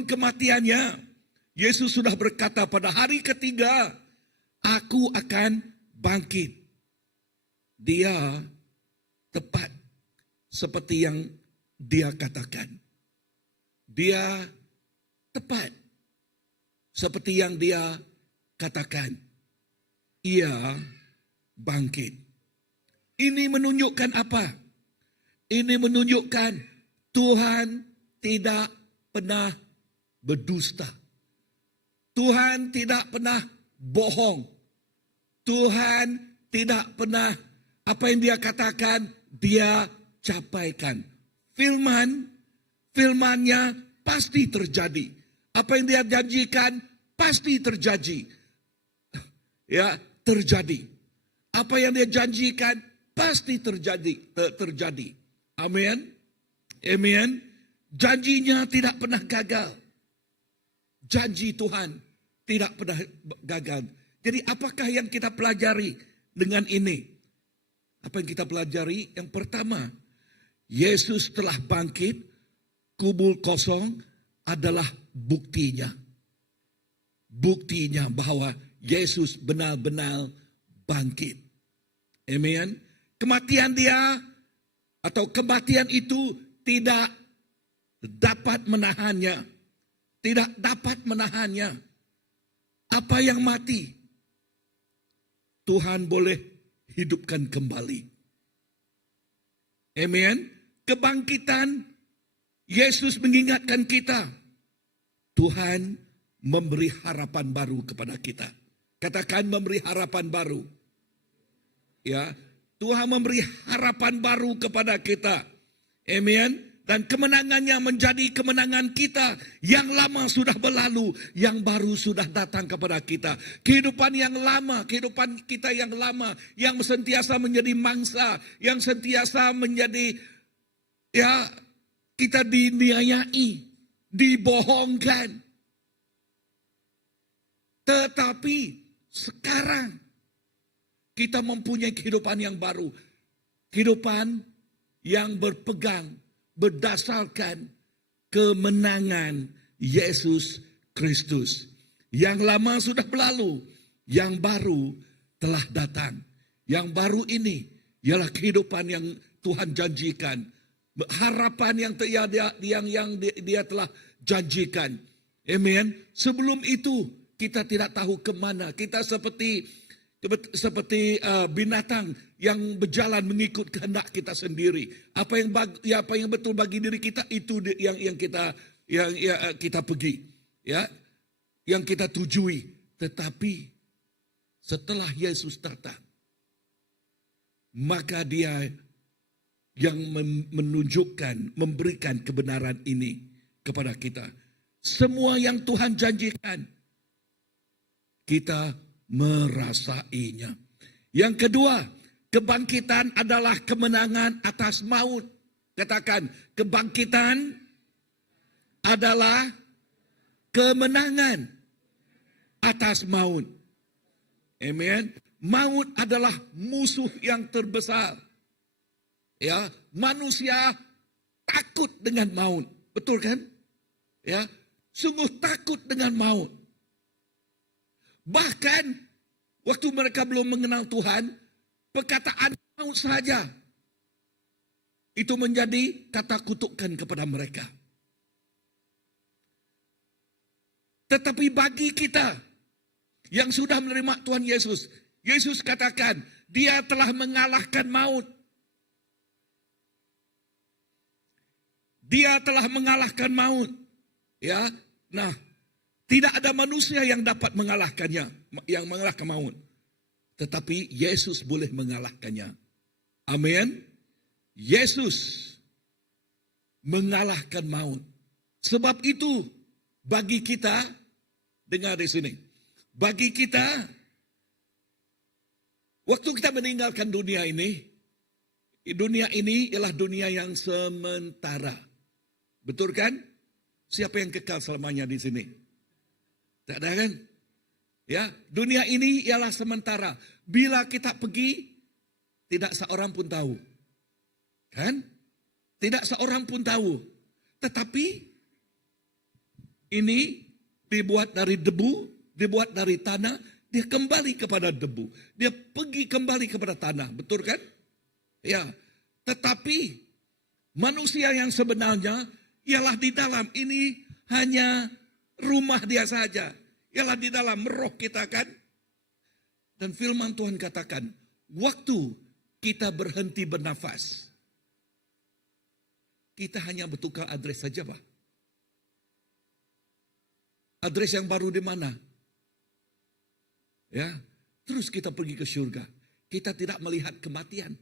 kematiannya, Yesus sudah berkata pada hari ketiga, aku akan bangkit. Dia tepat seperti yang dia katakan. Dia tepat seperti yang dia katakan. Ia bangkit. Ini menunjukkan apa? Ini menunjukkan Tuhan tidak pernah berdusta. Tuhan tidak pernah bohong. Tuhan tidak pernah apa yang dia katakan, dia capaikan. Firman-nya pasti terjadi. Apa yang dia janjikan pasti terjadi. Ya, terjadi. Apa yang dia janjikan pasti terjadi. Amin. Amin. Janjinya tidak pernah gagal. Janji Tuhan tidak pernah gagal. Jadi apakah yang kita pelajari dengan ini? Apa yang kita pelajari? Yang pertama, Yesus telah bangkit, kubur kosong adalah buktinya. Buktinya bahwa Yesus benar-benar bangkit. Amen. Kematian dia atau kematian itu tidak dapat menahannya. Tidak dapat menahannya. Apa yang mati, Tuhan boleh hidupkan kembali. Amen. Kebangkitan, Yesus mengingatkan kita. Tuhan memberi harapan baru kepada kita. Katakan memberi harapan baru. Ya, Tuhan memberi harapan baru kepada kita. Amen. Dan kemenangannya menjadi kemenangan kita. Yang lama sudah berlalu, yang baru sudah datang kepada kita. Kehidupan yang lama, kehidupan kita yang lama, yang sentiasa menjadi mangsa, yang sentiasa menjadi, ya, kita diniayai, dibohongkan. Tetapi sekarang kita mempunyai kehidupan yang baru. Kehidupan yang berpegang berdasarkan kemenangan Yesus Kristus. Yang lama sudah berlalu, yang baru telah datang. Yang baru ini ialah kehidupan yang Tuhan janjikan. Harapan yang dia telah janjikan. Amen. Sebelum itu kita tidak tahu kemana. Kita seperti binatang yang berjalan mengikut kehendak kita sendiri. Apa yang betul bagi diri kita itu yang kita pergi, ya, yang kita tujui. Tetapi setelah Yesus datang, maka Dia yang menunjukkan, memberikan kebenaran ini kepada kita. Semua yang Tuhan janjikan, kita merasainya. Yang kedua, kebangkitan adalah kemenangan atas maut. Katakan, kebangkitan adalah kemenangan atas maut. Amen. Maut adalah musuh yang terbesar. Ya, manusia takut dengan maut. Betul kan? Ya, sungguh takut dengan maut. Bahkan waktu mereka belum mengenal Tuhan, perkataan maut saja itu menjadi kata kutukan kepada mereka. Tetapi bagi kita yang sudah menerima Tuhan Yesus, Yesus katakan, Dia telah mengalahkan maut. Dia telah mengalahkan maut. Ya, nah, tidak ada manusia yang dapat mengalahkannya, yang mengalahkan maut. Tetapi Yesus boleh mengalahkannya. Amin. Yesus mengalahkan maut. Sebab itu bagi kita, dengar di sini, bagi kita, waktu kita meninggalkan dunia ini ialah dunia yang sementara. Betul kan? Siapa yang kekal selamanya di sini? Tak ada kan? Ya, dunia ini ialah sementara. Bila kita pergi, tidak seorang pun tahu. Kan? Tidak seorang pun tahu. Tetapi ini dibuat dari debu, dibuat dari tanah, dia kembali kepada debu. Dia pergi kembali kepada tanah, betul kan? Ya, tetapi manusia yang sebenarnya ialah di dalam ini hanya rumah dia saja. Ialah di dalam roh kita kan. Dan firman Tuhan katakan, waktu kita berhenti bernafas, kita hanya bertukar adres saja, Pak. Adres yang baru di mana? Ya, terus kita pergi ke surga. Kita tidak melihat kematian.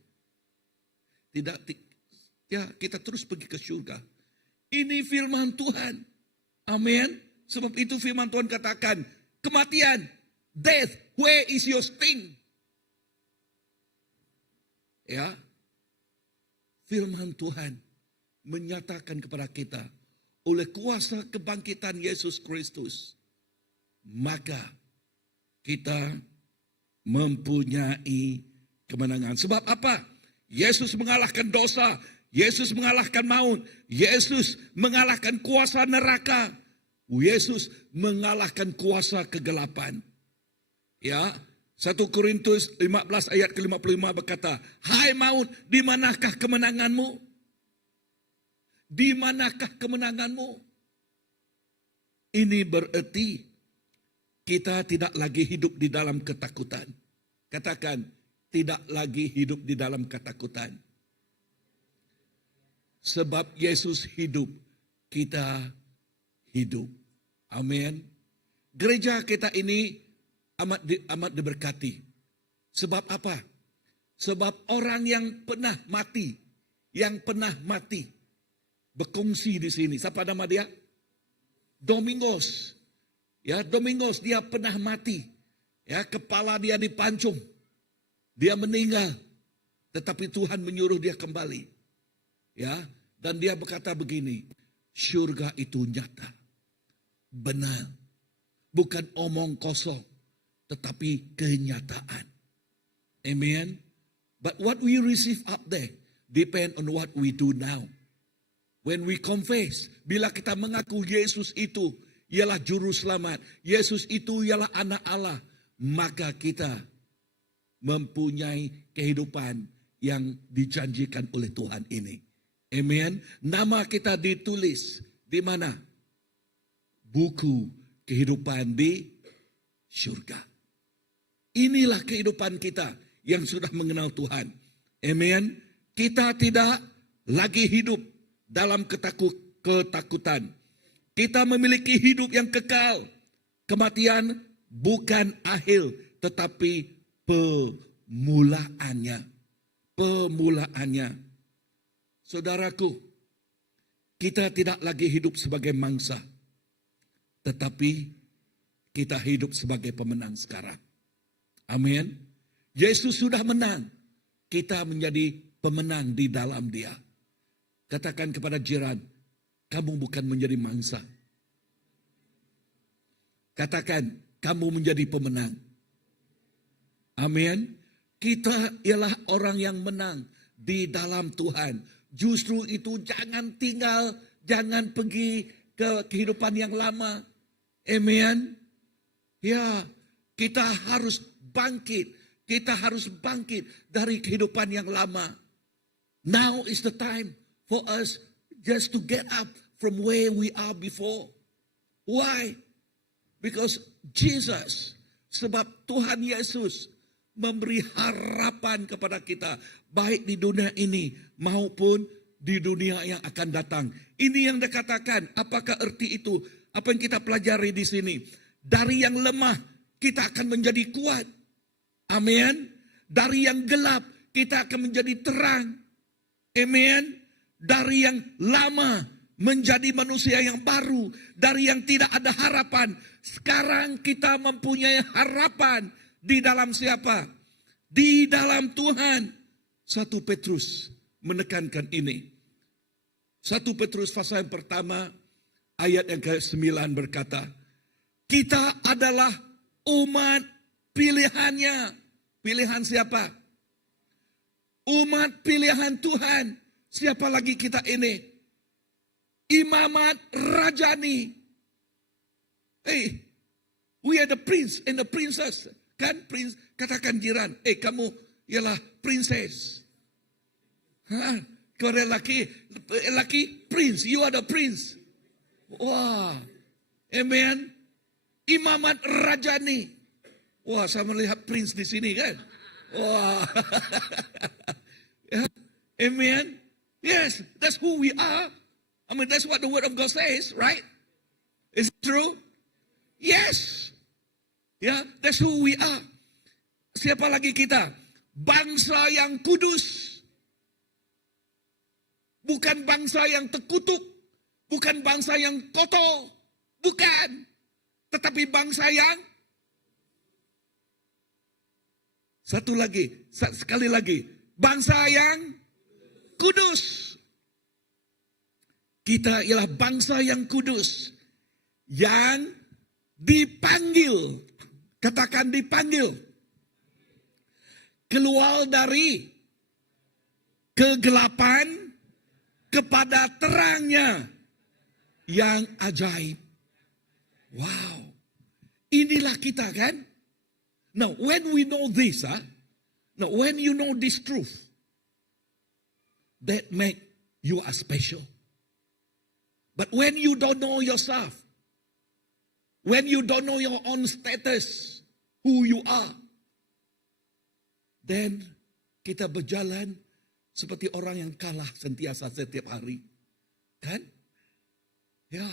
Kita terus pergi ke surga. Ini firman Tuhan. Amin. Sebab itu firman Tuhan katakan, kematian, death, where is your sting? Ya. Firman Tuhan menyatakan kepada kita, oleh kuasa kebangkitan Yesus Kristus, maka kita mempunyai kemenangan. Sebab apa? Yesus mengalahkan dosa, Yesus mengalahkan maut, Yesus mengalahkan kuasa neraka, Yesus mengalahkan kuasa kegelapan. Ya, 1 Korintus 15 ayat ke-55 berkata, hai maut, di manakah kemenanganmu? Di manakah kemenanganmu? Ini berarti kita tidak lagi hidup di dalam ketakutan. Katakan, tidak lagi hidup di dalam ketakutan. Sebab Yesus hidup, kita hidup. Amin. Gereja kita ini amat diberkati. Sebab apa? Sebab orang yang pernah mati, berkongsi di sini. Siapa nama dia? Domingos. Ya, Domingos dia pernah mati. Ya, kepala dia dipancung. Dia meninggal. Tetapi Tuhan menyuruh dia kembali. Ya, dan dia berkata begini, surga itu nyata. Benar. Bukan omong kosong, tetapi kenyataan. Amen. But what we receive up there depend on what we do now. When we confess, bila kita mengaku Yesus itu ialah juru selamat, Yesus itu ialah anak Allah, maka kita mempunyai kehidupan yang dijanjikan oleh Tuhan ini. Amen. Nama kita ditulis di mana? Buku kehidupan di surga. Inilah kehidupan kita yang sudah mengenal Tuhan. Amen. Kita tidak lagi hidup dalam ketakutan. Kita memiliki hidup yang kekal. Kematian bukan akhir, tetapi pemulaannya. Saudaraku, kita tidak lagi hidup sebagai mangsa, tetapi kita hidup sebagai pemenang sekarang. Amin. Yesus sudah menang. Kita menjadi pemenang di dalam Dia. Katakan kepada jiran, kamu bukan menjadi mangsa. Katakan, kamu menjadi pemenang. Amin. Kita ialah orang yang menang di dalam Tuhan. Justru itu jangan tinggal, jangan pergi ke kehidupan yang lama. Amen. Ya, kita harus bangkit. Kita harus bangkit dari kehidupan yang lama. Now is the time for us just to get up from where we are before. Why? Because Jesus, sebab Tuhan Yesus memberi harapan kepada kita, baik di dunia ini maupun di dunia yang akan datang. Ini yang dikatakan, apakah arti itu? Apa yang kita pelajari di sini? Dari yang lemah, kita akan menjadi kuat. Amin. Dari yang gelap, kita akan menjadi terang. Amin. Dari yang lama menjadi manusia yang baru. Dari yang tidak ada harapan, sekarang kita mempunyai harapan. Di dalam siapa? Di dalam Tuhan. 1 Petrus menekankan ini. 1 Petrus pasal yang pertama ayat yang ke-9 berkata, kita adalah umat pilihannya. Pilihan siapa? Umat pilihan Tuhan. Siapa lagi kita ini? Imamat Rajani. Hey, we are the prince and the princess. Kan prince, katakan jiran, kamu ialah princess. Kau ada laki prince, you are the prince. Wah, amen. Imamat Rajani. Wah, saya melihat prince di sini kan. Wah, amen. Yes, that's who we are. I mean, that's what the word of God says, right? Is it true? Yes. Ya, that's who we are. Siapa lagi kita? Bangsa yang kudus. Bukan bangsa yang terkutuk. Bukan bangsa yang kotor. Bukan. Tetapi bangsa yang satu lagi, sekali lagi. Bangsa yang kudus. Kita ialah bangsa yang kudus. Yang dipanggil. Katakan dipanggil. Keluar dari kegelapan kepada terangnya yang ajaib. Wow. Inilah kita kan? Now, when we know this, now when you know this truth, that make you are special. But when you don't know yourself, when you don't know your own status, who you are, then kita berjalan seperti orang yang kalah sentiasa setiap hari. Kan? Ya.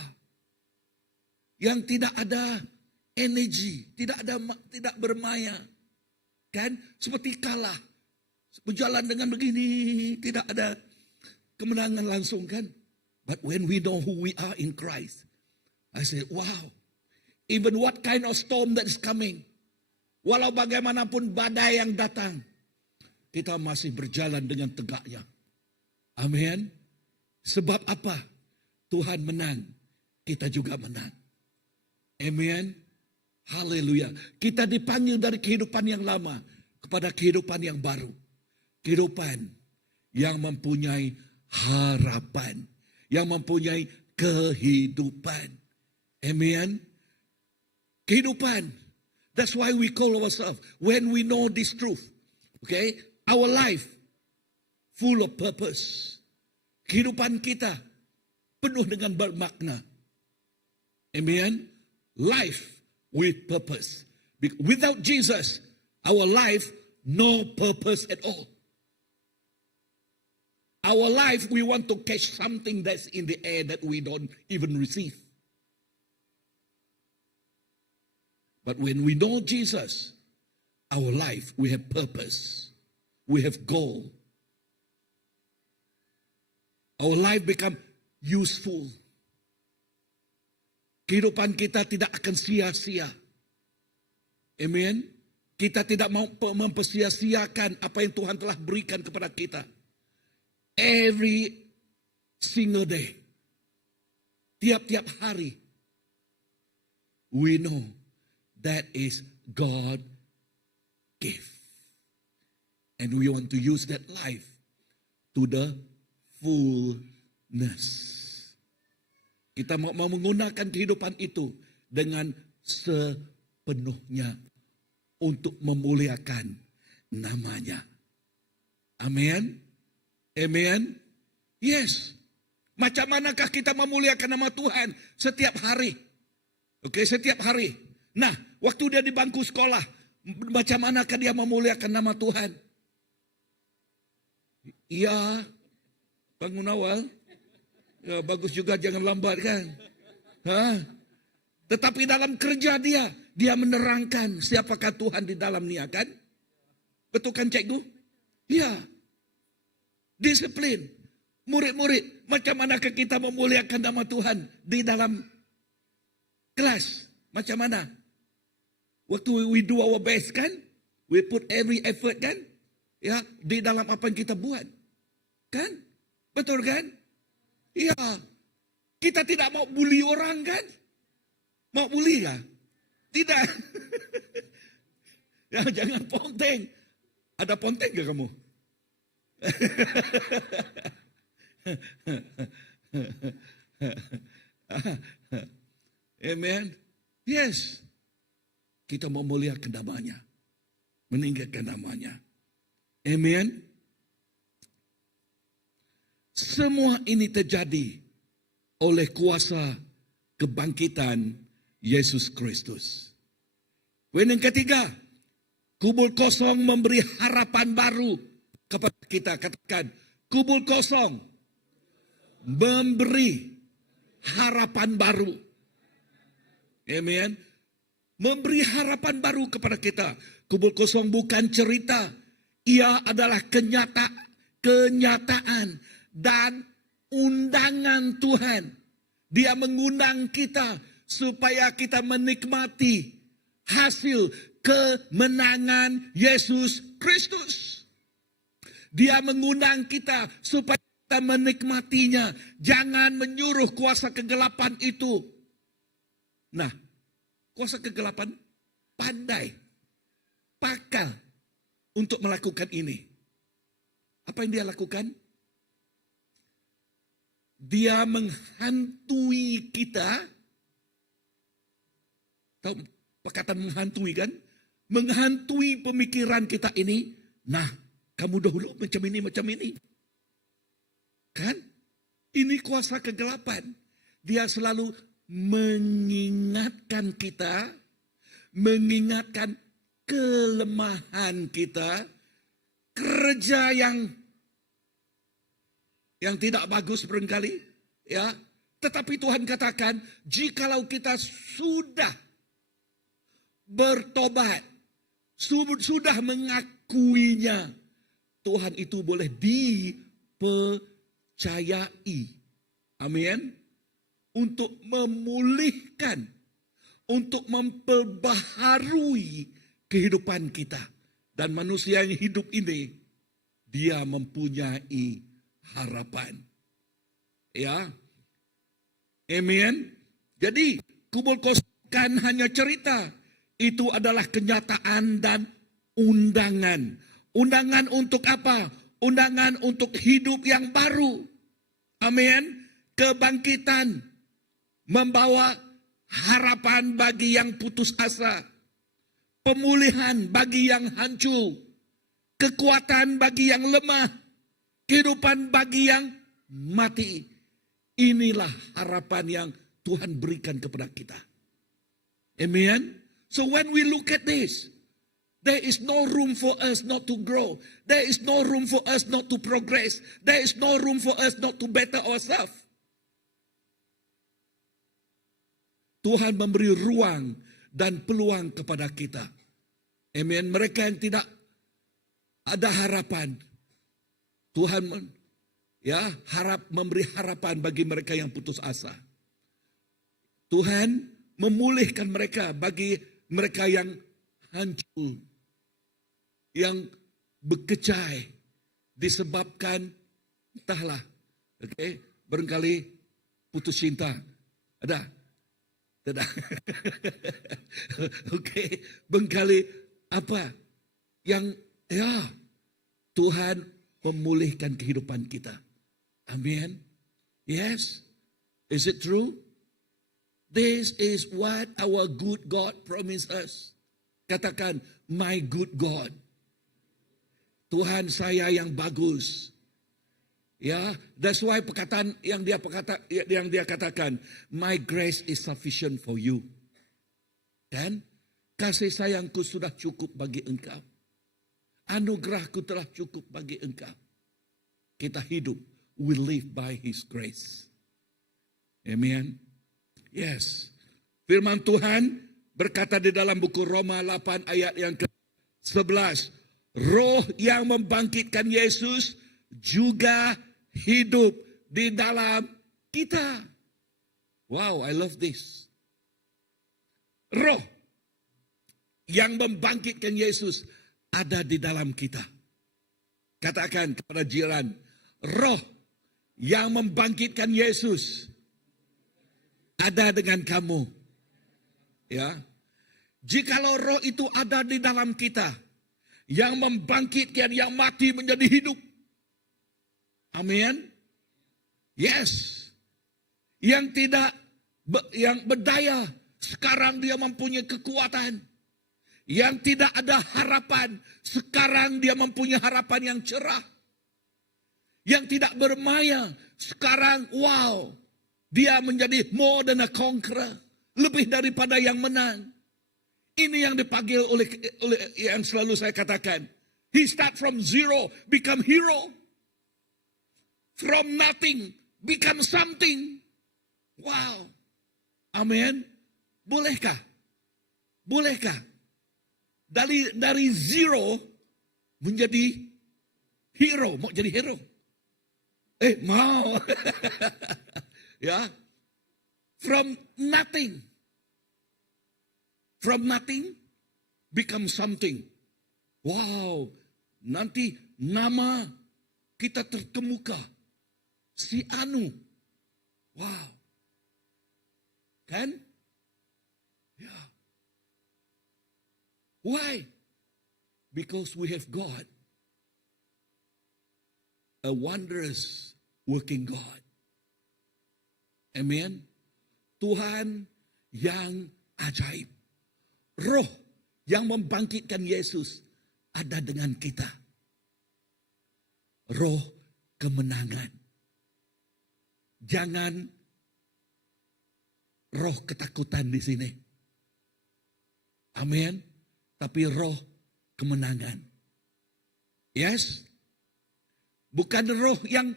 Yang tidak ada energi, tidak bermaya. Kan? Seperti kalah. Berjalan dengan begini, tidak ada kemenangan langsung kan? But when we know who we are in Christ, I say, wow. Even what kind of storm that is coming. Walau bagaimanapun badai yang datang. Kita masih berjalan dengan tegaknya. Amin. Sebab apa? Tuhan menang. Kita juga menang. Amin. Haleluya. Kita dipanggil dari kehidupan yang lama kepada kehidupan yang baru. Kehidupan yang mempunyai harapan. Yang mempunyai kehidupan. Amin. Kehidupan. That's why we call ourselves. When we know this truth. Okay. Our life. Full of purpose. Kehidupan kita. Penuh dengan bermakna. Amen. Life with purpose. Without Jesus. Our life. No purpose at all. Our life. We want to catch something that's in the air. That we don't even receive. But when we know Jesus, our life, we have purpose. We have goal. Our life become useful. Kehidupan kita tidak akan sia-sia. Amen. Kita tidak mau mempersia-siakan apa yang Tuhan telah berikan kepada kita. Every single day. Tiap-tiap hari. We know that is God gift. And we want to use that life to the fullness. Kita mau menggunakan kehidupan itu dengan sepenuhnya untuk memuliakan namanya. Amin. Amin. Yes. Macam manakah kita memuliakan nama Tuhan setiap hari? Oke, setiap hari. Nah, waktu dia di bangku sekolah, macam manakah dia memuliakan nama Tuhan? Iya, Bang Munawal. Ya, bagus juga, jangan lambat kan. Tetapi dalam kerja dia menerangkan siapakah Tuhan di dalamnya kan? Betul kan cikgu? Iya. Disiplin. Murid-murid, macam manakah kita memuliakan nama Tuhan di dalam kelas? Macam mana? Waktu we do our best kan? We put every effort kan? Ya, di dalam apa yang kita buat. Kan? Betul kan? Ya. Kita tidak mau bully orang kan? Mau bully kan? Tidak. Ya, jangan ponteng. Ada ponteng ke kamu? Amen. Yes. Kita memuliakan namanya. Meninggikan namanya. Amen. Semua ini terjadi oleh kuasa kebangkitan Yesus Kristus. Poin yang ketiga, kubur kosong memberi harapan baru kepada kita. Katakan, kubur kosong memberi harapan baru. Amen. Memberi harapan baru kepada kita. Kubur kosong bukan cerita. Ia adalah kenyataan dan undangan Tuhan. Dia mengundang kita supaya kita menikmati hasil kemenangan Yesus Kristus. Dia mengundang kita supaya kita menikmatinya. Jangan menyuruh kuasa kegelapan itu. Nah, kuasa kegelapan pandai, pakal untuk melakukan ini. Apa yang dia lakukan? Dia menghantui kita. Tahu perkataan menghantui kan? Menghantui pemikiran kita ini. Nah, kamu dahulu macam ini. Kan? Ini kuasa kegelapan. Dia selalu mengingatkan kita, mengingatkan kelemahan kita, kerja yang tidak bagus barangkali, ya. Tetapi Tuhan katakan, jikalau kita sudah bertobat, sudah mengakuinya, Tuhan itu boleh dipercayai. Amin. Untuk memulihkan, untuk memperbaharui kehidupan kita. Dan manusia yang hidup ini, dia mempunyai harapan. Ya. Amin. Jadi, kubur kosong bukan hanya cerita. Itu adalah kenyataan dan undangan. Undangan untuk apa? Undangan untuk hidup yang baru. Amin. Kebangkitan. Membawa harapan bagi yang putus asa. Pemulihan bagi yang hancur. Kekuatan bagi yang lemah. Kehidupan bagi yang mati. Inilah harapan yang Tuhan berikan kepada kita. Amen. So when we look at this, there is no room for us not to grow. There is no room for us not to progress. There is no room for us not to better ourselves. Tuhan memberi ruang dan peluang kepada kita. Amen. Mereka yang tidak ada harapan, Tuhan memberi harapan bagi mereka yang putus asa. Tuhan memulihkan mereka bagi mereka yang hancur, yang berkecai disebabkan entahlah, barangkali putus cinta. Ada? Tidak. Barangkali apa yang Tuhan memulihkan kehidupan kita. Amin. Yes. Is it true? This is what our good God promised us. Katakan, my good God. Tuhan saya yang bagus. Ya, that's why perkataan yang dia katakan, my grace is sufficient for you. Dan kasih sayangku sudah cukup bagi engkau. Anugerahku telah cukup bagi engkau. Kita hidup, we live by His grace. Amen. Yes. Firman Tuhan berkata di dalam buku Roma 8 ayat yang ke-11. Roh yang membangkitkan Yesus juga hidup di dalam kita. Wow, I love this. Roh yang membangkitkan Yesus ada di dalam kita. Katakan kepada jiran, roh yang membangkitkan Yesus ada dengan kamu. Ya. Jikalau roh itu ada di dalam kita, yang membangkitkan yang mati menjadi hidup. Amin. Yes. Yang tidak, yang berdaya, sekarang dia mempunyai kekuatan. Yang tidak ada harapan, sekarang dia mempunyai harapan yang cerah. Yang tidak bermaya, sekarang wow, dia menjadi more than a conqueror. Lebih daripada yang menang. Ini yang dipanggil oleh yang selalu saya katakan. He start from zero, become hero. From nothing, become something. Wow. Amin. Bolehkah? Bolehkah? Dari zero menjadi hero. Mau jadi hero? Mau. Ya. From nothing. From nothing become something. Wow. Nanti nama kita terkemuka. Si Anu. Wow. Kan? Ya. Why? Because we have God. A wondrous working God. Amen. Tuhan yang ajaib. Roh yang membangkitkan Yesus ada dengan kita. Roh kemenangan. Jangan roh ketakutan di sini. Amin. Tapi roh kemenangan. Yes. Bukan roh yang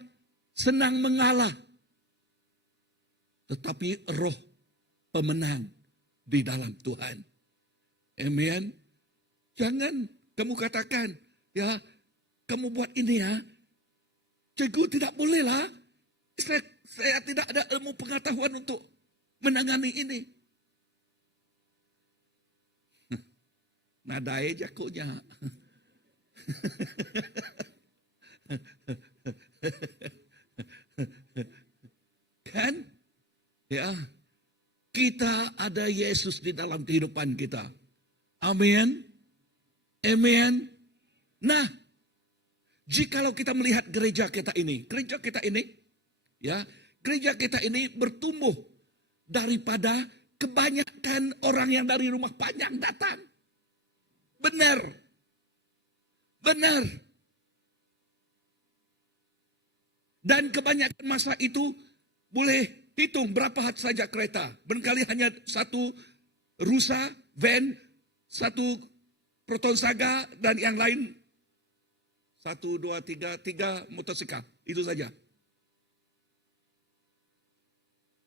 senang mengalah. Tetapi roh pemenang di dalam Tuhan. Amin. Jangan kamu katakan, ya, kamu buat ini ya. Cikgu tidak boleh lah. Saya tidak ada ilmu pengetahuan untuk menangani ini. Nadai jakunya. Kan? Ya. Kita ada Yesus di dalam kehidupan kita. Amin. Amin. Nah, jikalau kita melihat gereja kita ini ya, gereja kita ini bertumbuh daripada kebanyakan orang yang dari rumah panjang datang. Benar. Benar. Dan kebanyakan masa itu boleh hitung berapa saja kereta. Barangkali hanya satu rusa, van, satu Proton Saga, dan yang lain 1, 2, 3 motosikal. Itu saja.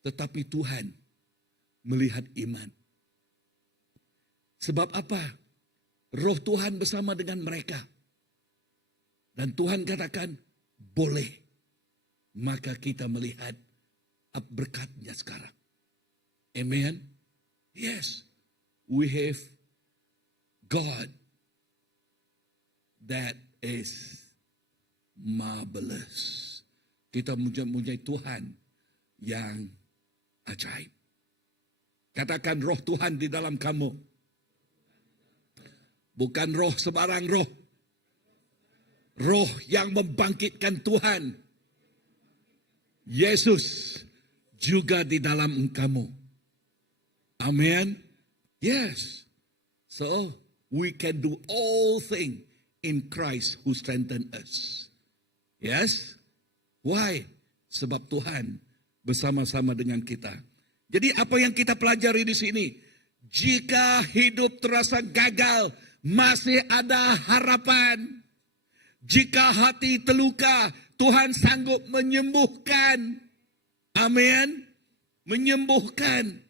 Tetapi Tuhan melihat iman. Sebab apa? Roh Tuhan bersama dengan mereka. Dan Tuhan katakan, boleh. Maka kita melihat berkatnya sekarang. Amen. Yes. We have God that is marvelous. Kita mempunyai Tuhan yang ajaib. Katakan roh Tuhan di dalam kamu. Bukan roh sembarang roh. Roh yang membangkitkan Tuhan. Yesus juga di dalam kamu. Amen. Yes. So, we can do all things in Christ who strengthen us. Yes. Why? Sebab Tuhan bersama-sama dengan kita. Jadi apa yang kita pelajari di sini? Jika hidup terasa gagal, masih ada harapan. Jika hati terluka, Tuhan sanggup menyembuhkan. Amin. Menyembuhkan.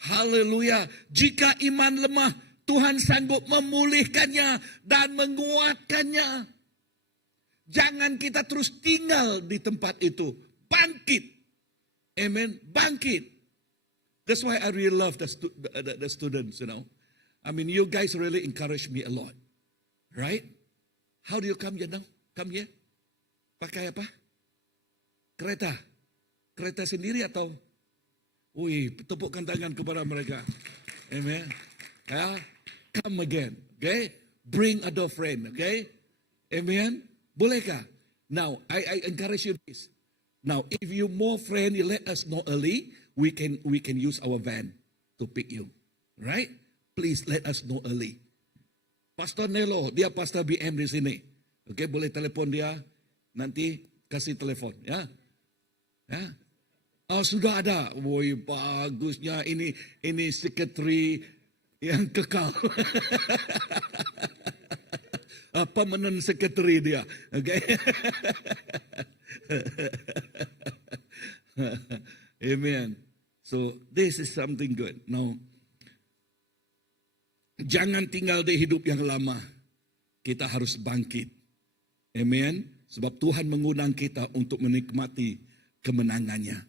Haleluya. Jika iman lemah, Tuhan sanggup memulihkannya dan menguatkannya. Jangan kita terus tinggal di tempat itu. Bangkit. Amen. Bangkit. That's why I really love the students, you know. I mean, you guys really encourage me a lot. Right? How do you come here now? Come here? Pakai apa? Kereta. Kereta sendiri atau? Wih, tepukkan tangan kepada mereka. Amen. Yeah. Come again. Okay? Bring other friend. Okay? Amen. Bolehkah? Now, I encourage you this. Now, if you more friend, you let us know early. We can use our van to pick you. Right? Please let us know early. Pastor Nelo, dia pastor BM di sini. Okay, boleh telepon dia. Nanti kasih telepon. Ya. Ya. Oh, sudah ada. Woi, bagusnya ini sekretari yang kekal. Permanent secretary dia. Okay. Amen. So, this is something good. Now, jangan tinggal di hidup yang lama. Kita harus bangkit. Amen. Sebab Tuhan mengundang kita untuk menikmati kemenangannya.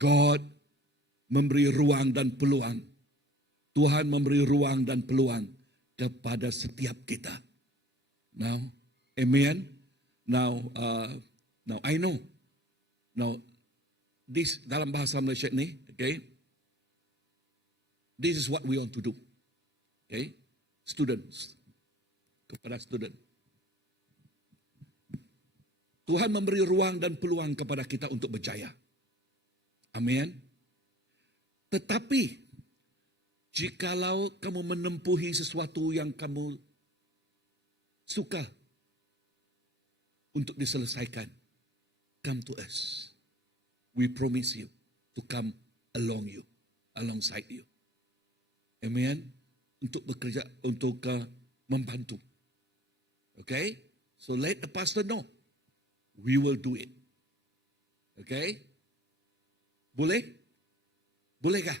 God memberi ruang dan peluang. Tuhan memberi ruang dan peluang kepada setiap kita. Now, amen. Now I know. Now, this dalam bahasa Malaysia ni, okay. This is what we want to do. Okay, students, kepada student. Tuhan memberi ruang dan peluang kepada kita untuk berjaya. Amin. Tetapi, jikalau kamu menempuhi sesuatu yang kamu suka untuk diselesaikan, come to us. We promise you to come alongside you. Amen. Untuk bekerja, untuk membantu. Okay? So let the pastor know. We will do it. Okay? Boleh? Bolehkah?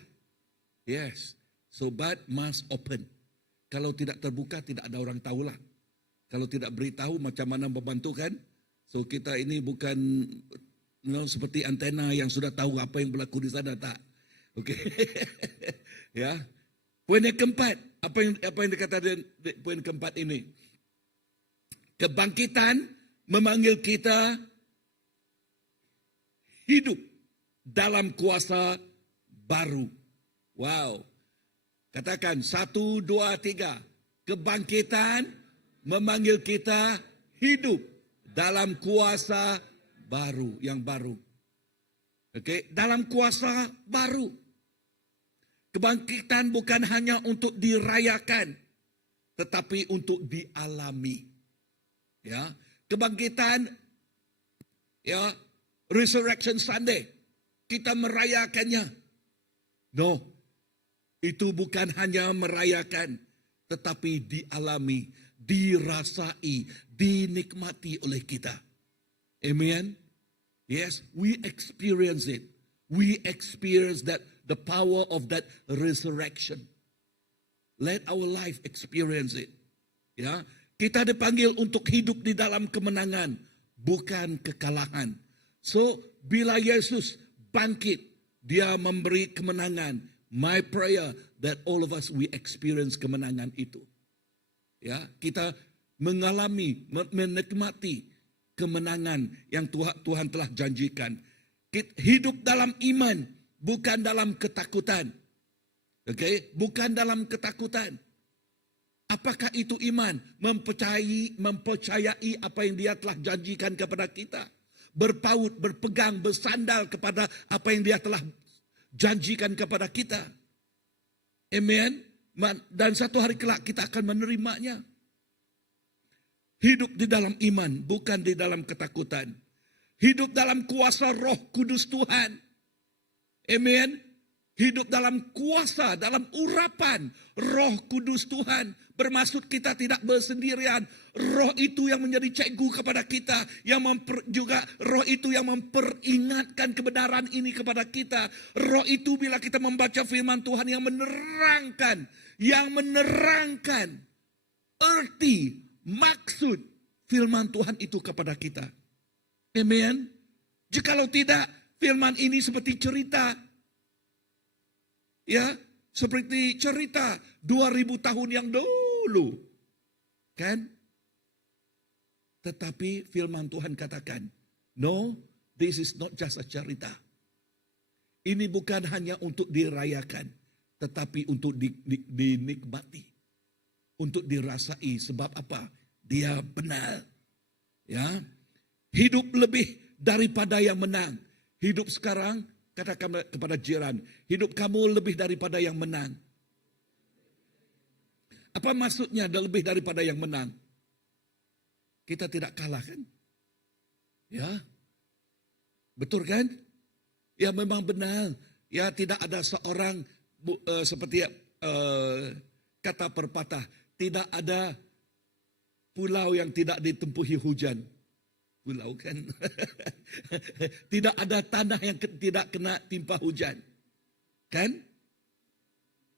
Yes. So but must open. Kalau tidak terbuka, tidak ada orang tahulah. Kalau tidak beritahu macam mana membantu kan? So kita ini bukan seperti antena yang sudah tahu apa yang berlaku di sana, tak? Okay? Ya. Poin yang keempat, apa yang dikatakan poin keempat ini? Kebangkitan memanggil kita hidup dalam kuasa baru. Wow. Katakan 1, 2, 3. Kebangkitan memanggil kita hidup dalam kuasa baru, yang baru. Okey, dalam kuasa baru. Kebangkitan bukan hanya untuk dirayakan, tetapi untuk dialami. Ya, kebangkitan, ya, Resurrection Sunday, kita merayakannya. No, itu bukan hanya merayakan, tetapi dialami, dirasai, dinikmati oleh kita. Amen. Yes, we experience it. We experience that, the power of that resurrection. Let our life experience it. Ya, kita dipanggil untuk hidup di dalam kemenangan, bukan kekalahan. So, bila Yesus bangkit, dia memberi kemenangan. My prayer that all of us we experience kemenangan itu. Ya, kita mengalami, menikmati kemenangan yang Tuhan telah janjikan. Hidup dalam iman, bukan dalam ketakutan. Okay? Bukan dalam ketakutan. Apakah itu iman? Mempercayai apa yang dia telah janjikan kepada kita. Berpaut, berpegang, bersandar kepada apa yang dia telah janjikan kepada kita. Amen. Dan satu hari kelak kita akan menerimanya. Hidup di dalam iman, bukan di dalam ketakutan. Hidup dalam kuasa Roh Kudus Tuhan. Amen. Hidup dalam kuasa, dalam urapan Roh Kudus Tuhan. Bermaksud kita tidak bersendirian. Roh itu yang menjadi cikgu kepada kita. Juga roh itu yang memperingatkan kebenaran ini kepada kita. Roh itu bila kita membaca firman Tuhan yang menerangkan. Yang menerangkan arti, maksud, firman Tuhan itu kepada kita. Amen. Jikalau tidak, firman ini seperti cerita. Ya, seperti cerita 2000 tahun yang dulu. Kan? Tetapi firman Tuhan katakan, no, this is not just a cerita. Ini bukan hanya untuk dirayakan, tetapi untuk dinikmati. Untuk dirasai. Sebab apa? Dia benar. Ya, hidup lebih daripada yang menang. Hidup sekarang, katakan kepada jiran, hidup kamu lebih daripada yang menang. Apa maksudnya lebih daripada yang menang? Kita tidak kalah kan? Ya, betul kan? Ya memang benar. Ya tidak ada seorang seperti kata perpatah, tidak ada pulau yang tidak ditempuhi hujan. Pulau kan? Tidak ada tanah yang tidak kena timpa hujan. Kan?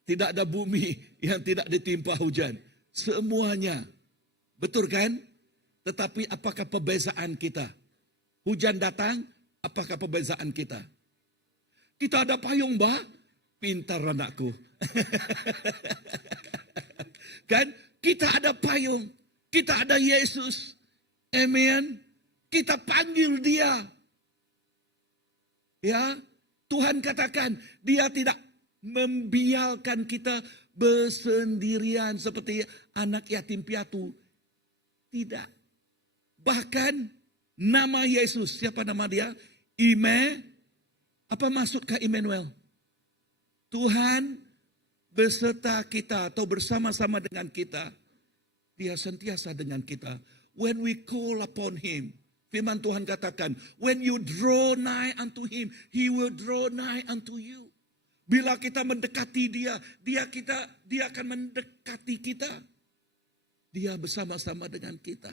Tidak ada bumi yang tidak ditimpa hujan. Semuanya. Betul kan? Tetapi apakah perbezaan kita? Hujan datang, apakah perbezaan kita? Kita ada payung, Mbak. Pintar anakku. Kan? Kita ada payung. Kita ada Yesus. Amen. Kita panggil dia. Ya, Tuhan katakan dia tidak membiarkan kita bersendirian seperti anak yatim piatu. Tidak. Bahkan nama Yesus, siapa nama dia? Apa maksudkah Immanuel? Tuhan beserta kita atau bersama-sama dengan kita. Dia sentiasa dengan kita. When we call upon Him, firman Tuhan katakan, when you draw nigh unto Him, He will draw nigh unto you. Bila kita mendekati Dia, Dia akan mendekati kita. Dia bersama-sama dengan kita.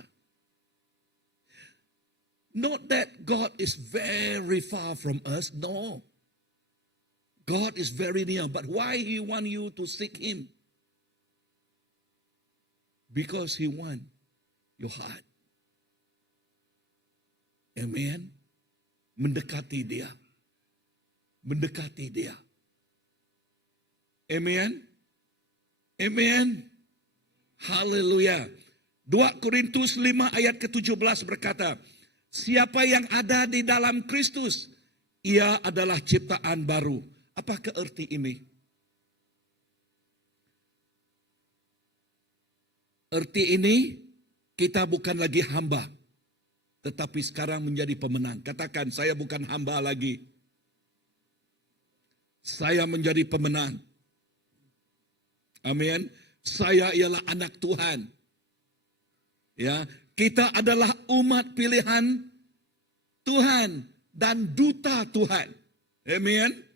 Not that God is very far from us, no. God is very near, but why He want you to seek Him? Because He want your heart. Amen. Mendekati dia. Mendekati dia. Amen. Amen. Haleluya. 2 Korintus 5 ayat ke-17 berkata, siapa yang ada di dalam Kristus, ia adalah ciptaan baru. Apakah arti ini? Arti ini, kita bukan lagi hamba, tetapi sekarang menjadi pemenang. Katakan, saya bukan hamba lagi. Saya menjadi pemenang. Amin. Saya ialah anak Tuhan. Ya, kita adalah umat pilihan Tuhan dan duta Tuhan. Amin.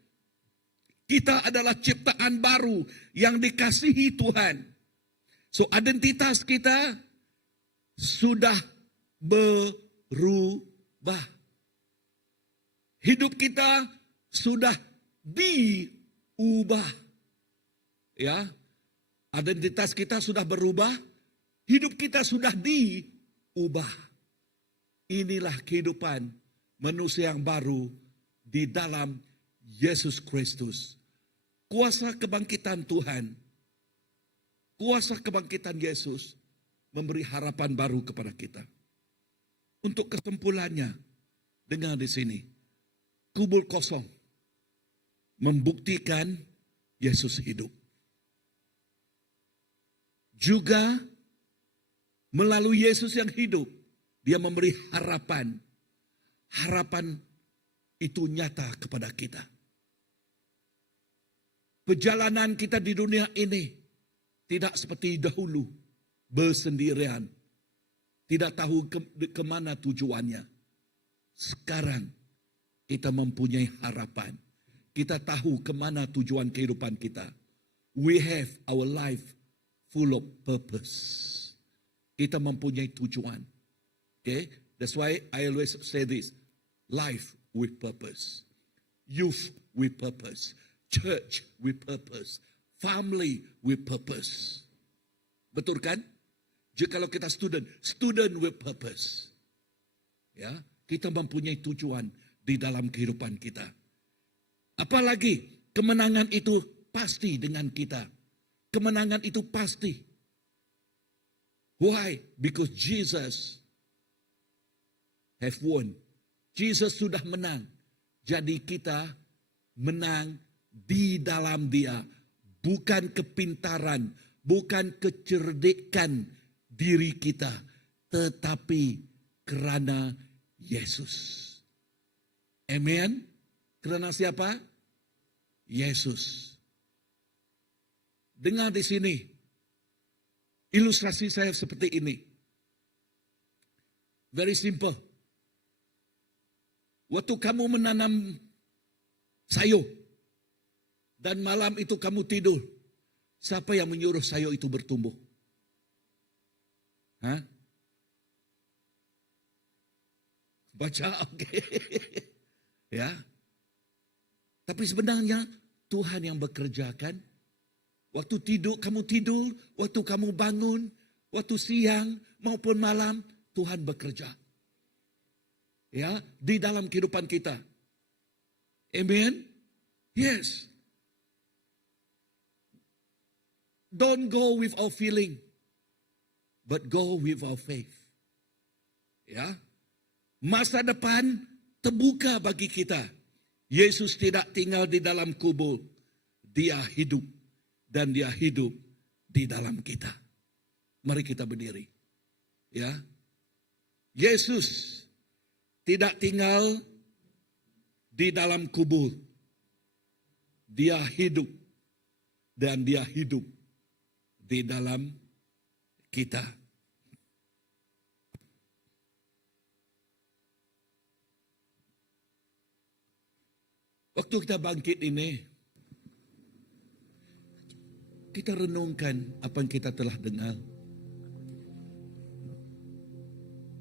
Kita adalah ciptaan baru yang dikasihi Tuhan. So identitas kita sudah berubah. Hidup kita sudah diubah. Ya. Identitas kita sudah berubah. Hidup kita sudah diubah. Inilah kehidupan manusia yang baru di dalam Yesus Kristus. Kuasa kebangkitan Tuhan, kuasa kebangkitan Yesus memberi harapan baru kepada kita. Untuk kesimpulannya, dengar di sini, kubur kosong membuktikan Yesus hidup. Juga melalui Yesus yang hidup, dia memberi harapan. Harapan itu nyata kepada kita. Perjalanan kita di dunia ini tidak seperti dahulu, bersendirian. Tidak tahu kemana tujuannya. Sekarang kita mempunyai harapan. Kita tahu kemana tujuan kehidupan kita. We have our life full of purpose. Kita mempunyai tujuan. Okay? That's why I always say this. Life with purpose. Youth with purpose. Church with purpose. Family with purpose. Betul kan? Jikalau kita student with purpose. Ya, kita mempunyai tujuan di dalam kehidupan kita. Apalagi kemenangan itu pasti dengan kita. Kemenangan itu pasti. Why? Because Jesus have won. Jesus sudah menang. Jadi kita menang di dalam Dia. Bukan kepintaran, bukan kecerdikan diri kita, tetapi kerana Yesus. Amen. Kerana siapa? Yesus. Dengar di sini. Ilustrasi saya seperti ini. Very simple. Waktu kamu menanam sayur dan malam itu kamu tidur, siapa yang menyuruh sayur itu bertumbuh? Hah? Baca, oke. Ya. Tapi sebenarnya Tuhan yang bekerja kan? Waktu tidur, kamu tidur. Waktu kamu bangun. Waktu siang maupun malam. Tuhan bekerja. Ya, di dalam kehidupan kita. Amen? Yes. Don't go with our feeling. But go with our faith. Ya. Masa depan terbuka bagi kita. Yesus tidak tinggal di dalam kubur. Dia hidup. Dan Dia hidup di dalam kita. Mari kita berdiri. Ya. Yesus tidak tinggal di dalam kubur. Dia hidup. Dan Dia hidup di dalam kita. Waktu kita bangkit ini, kita renungkan apa yang kita telah dengar.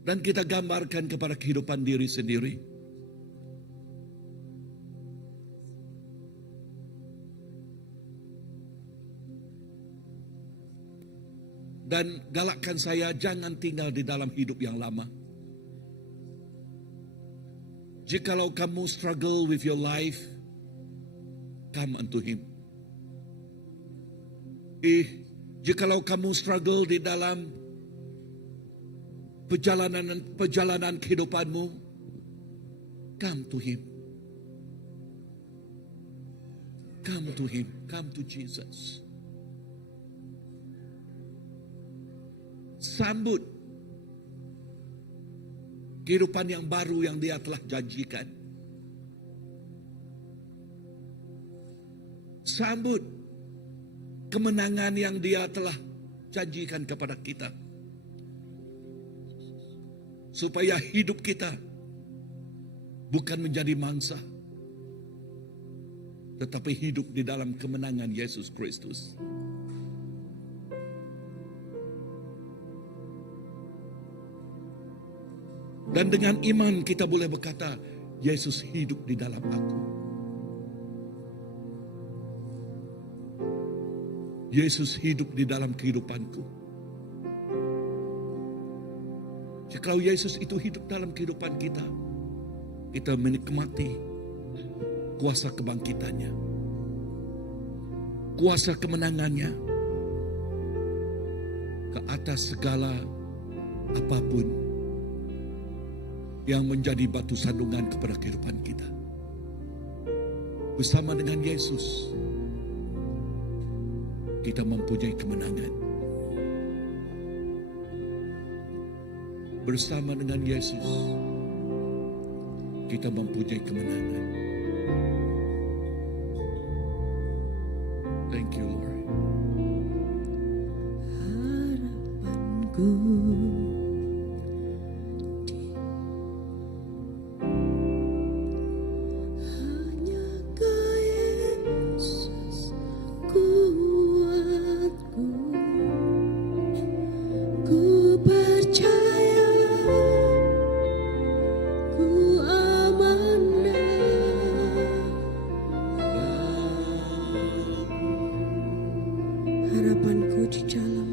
Dan kita gambarkan kepada kehidupan diri sendiri. Dan galakkan saya jangan tinggal di dalam hidup yang lama. Jikalau kamu struggle with your life, come unto Him. Jikalau kamu struggle di dalam perjalanan kehidupanmu, come to Him. Come to Him. Come to Jesus. Sambut kehidupan yang baru yang Dia telah janjikan. Sambut kemenangan yang Dia telah janjikan kepada kita. Supaya hidup kita bukan menjadi mangsa, tetapi hidup di dalam kemenangan Yesus Kristus. Dan dengan iman kita boleh berkata, Yesus hidup di dalam aku. Yesus hidup di dalam kehidupanku. Jikalau Yesus itu hidup dalam kehidupan kita, kita menikmati kuasa kebangkitannya, kuasa kemenangannya ke atas segala apapun yang menjadi batu sandungan kepada kehidupan kita. Bersama dengan Yesus, kita mempunyai kemenangan. Bersama dengan Yesus, kita mempunyai kemenangan. Thank you, Lord. Harapanku harapanku di dalam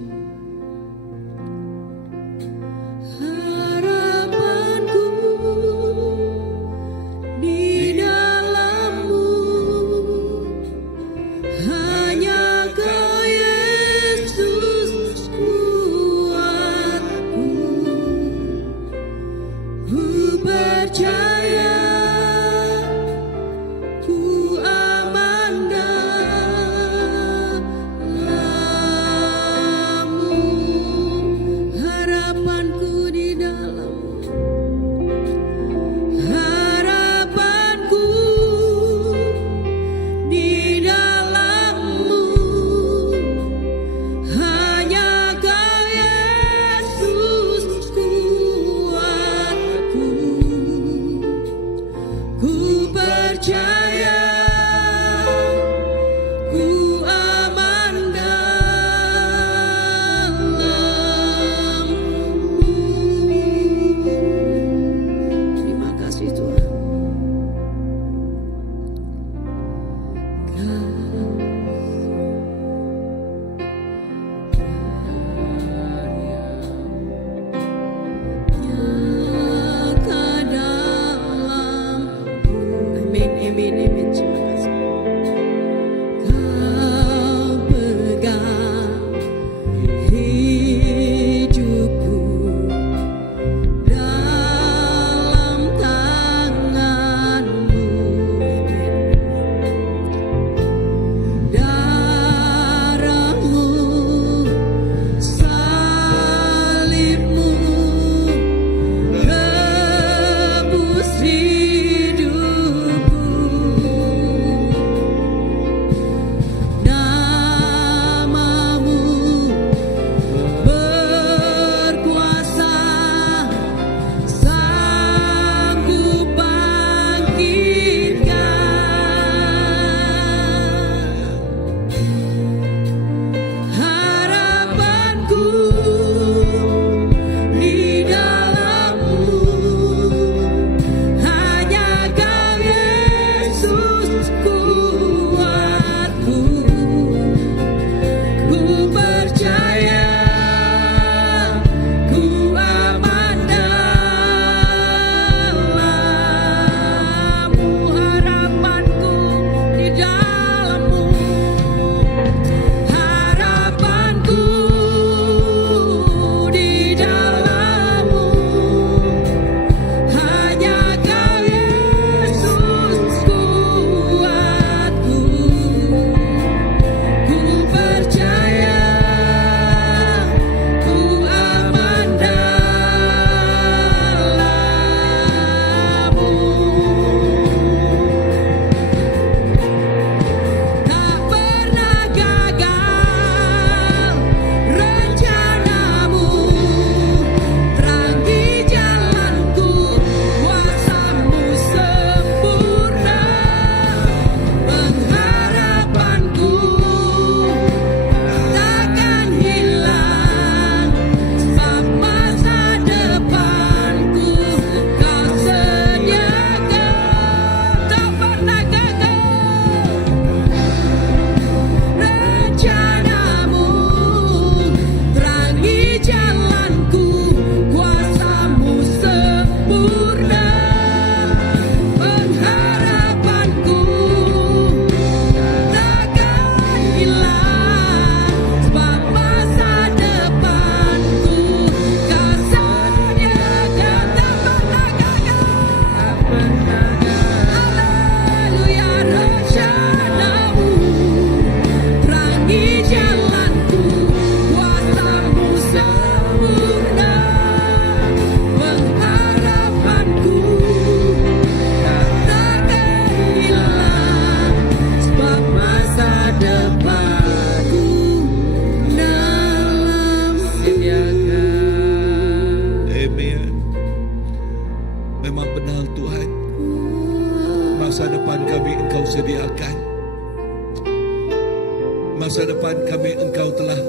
Masa depan kami Engkau telah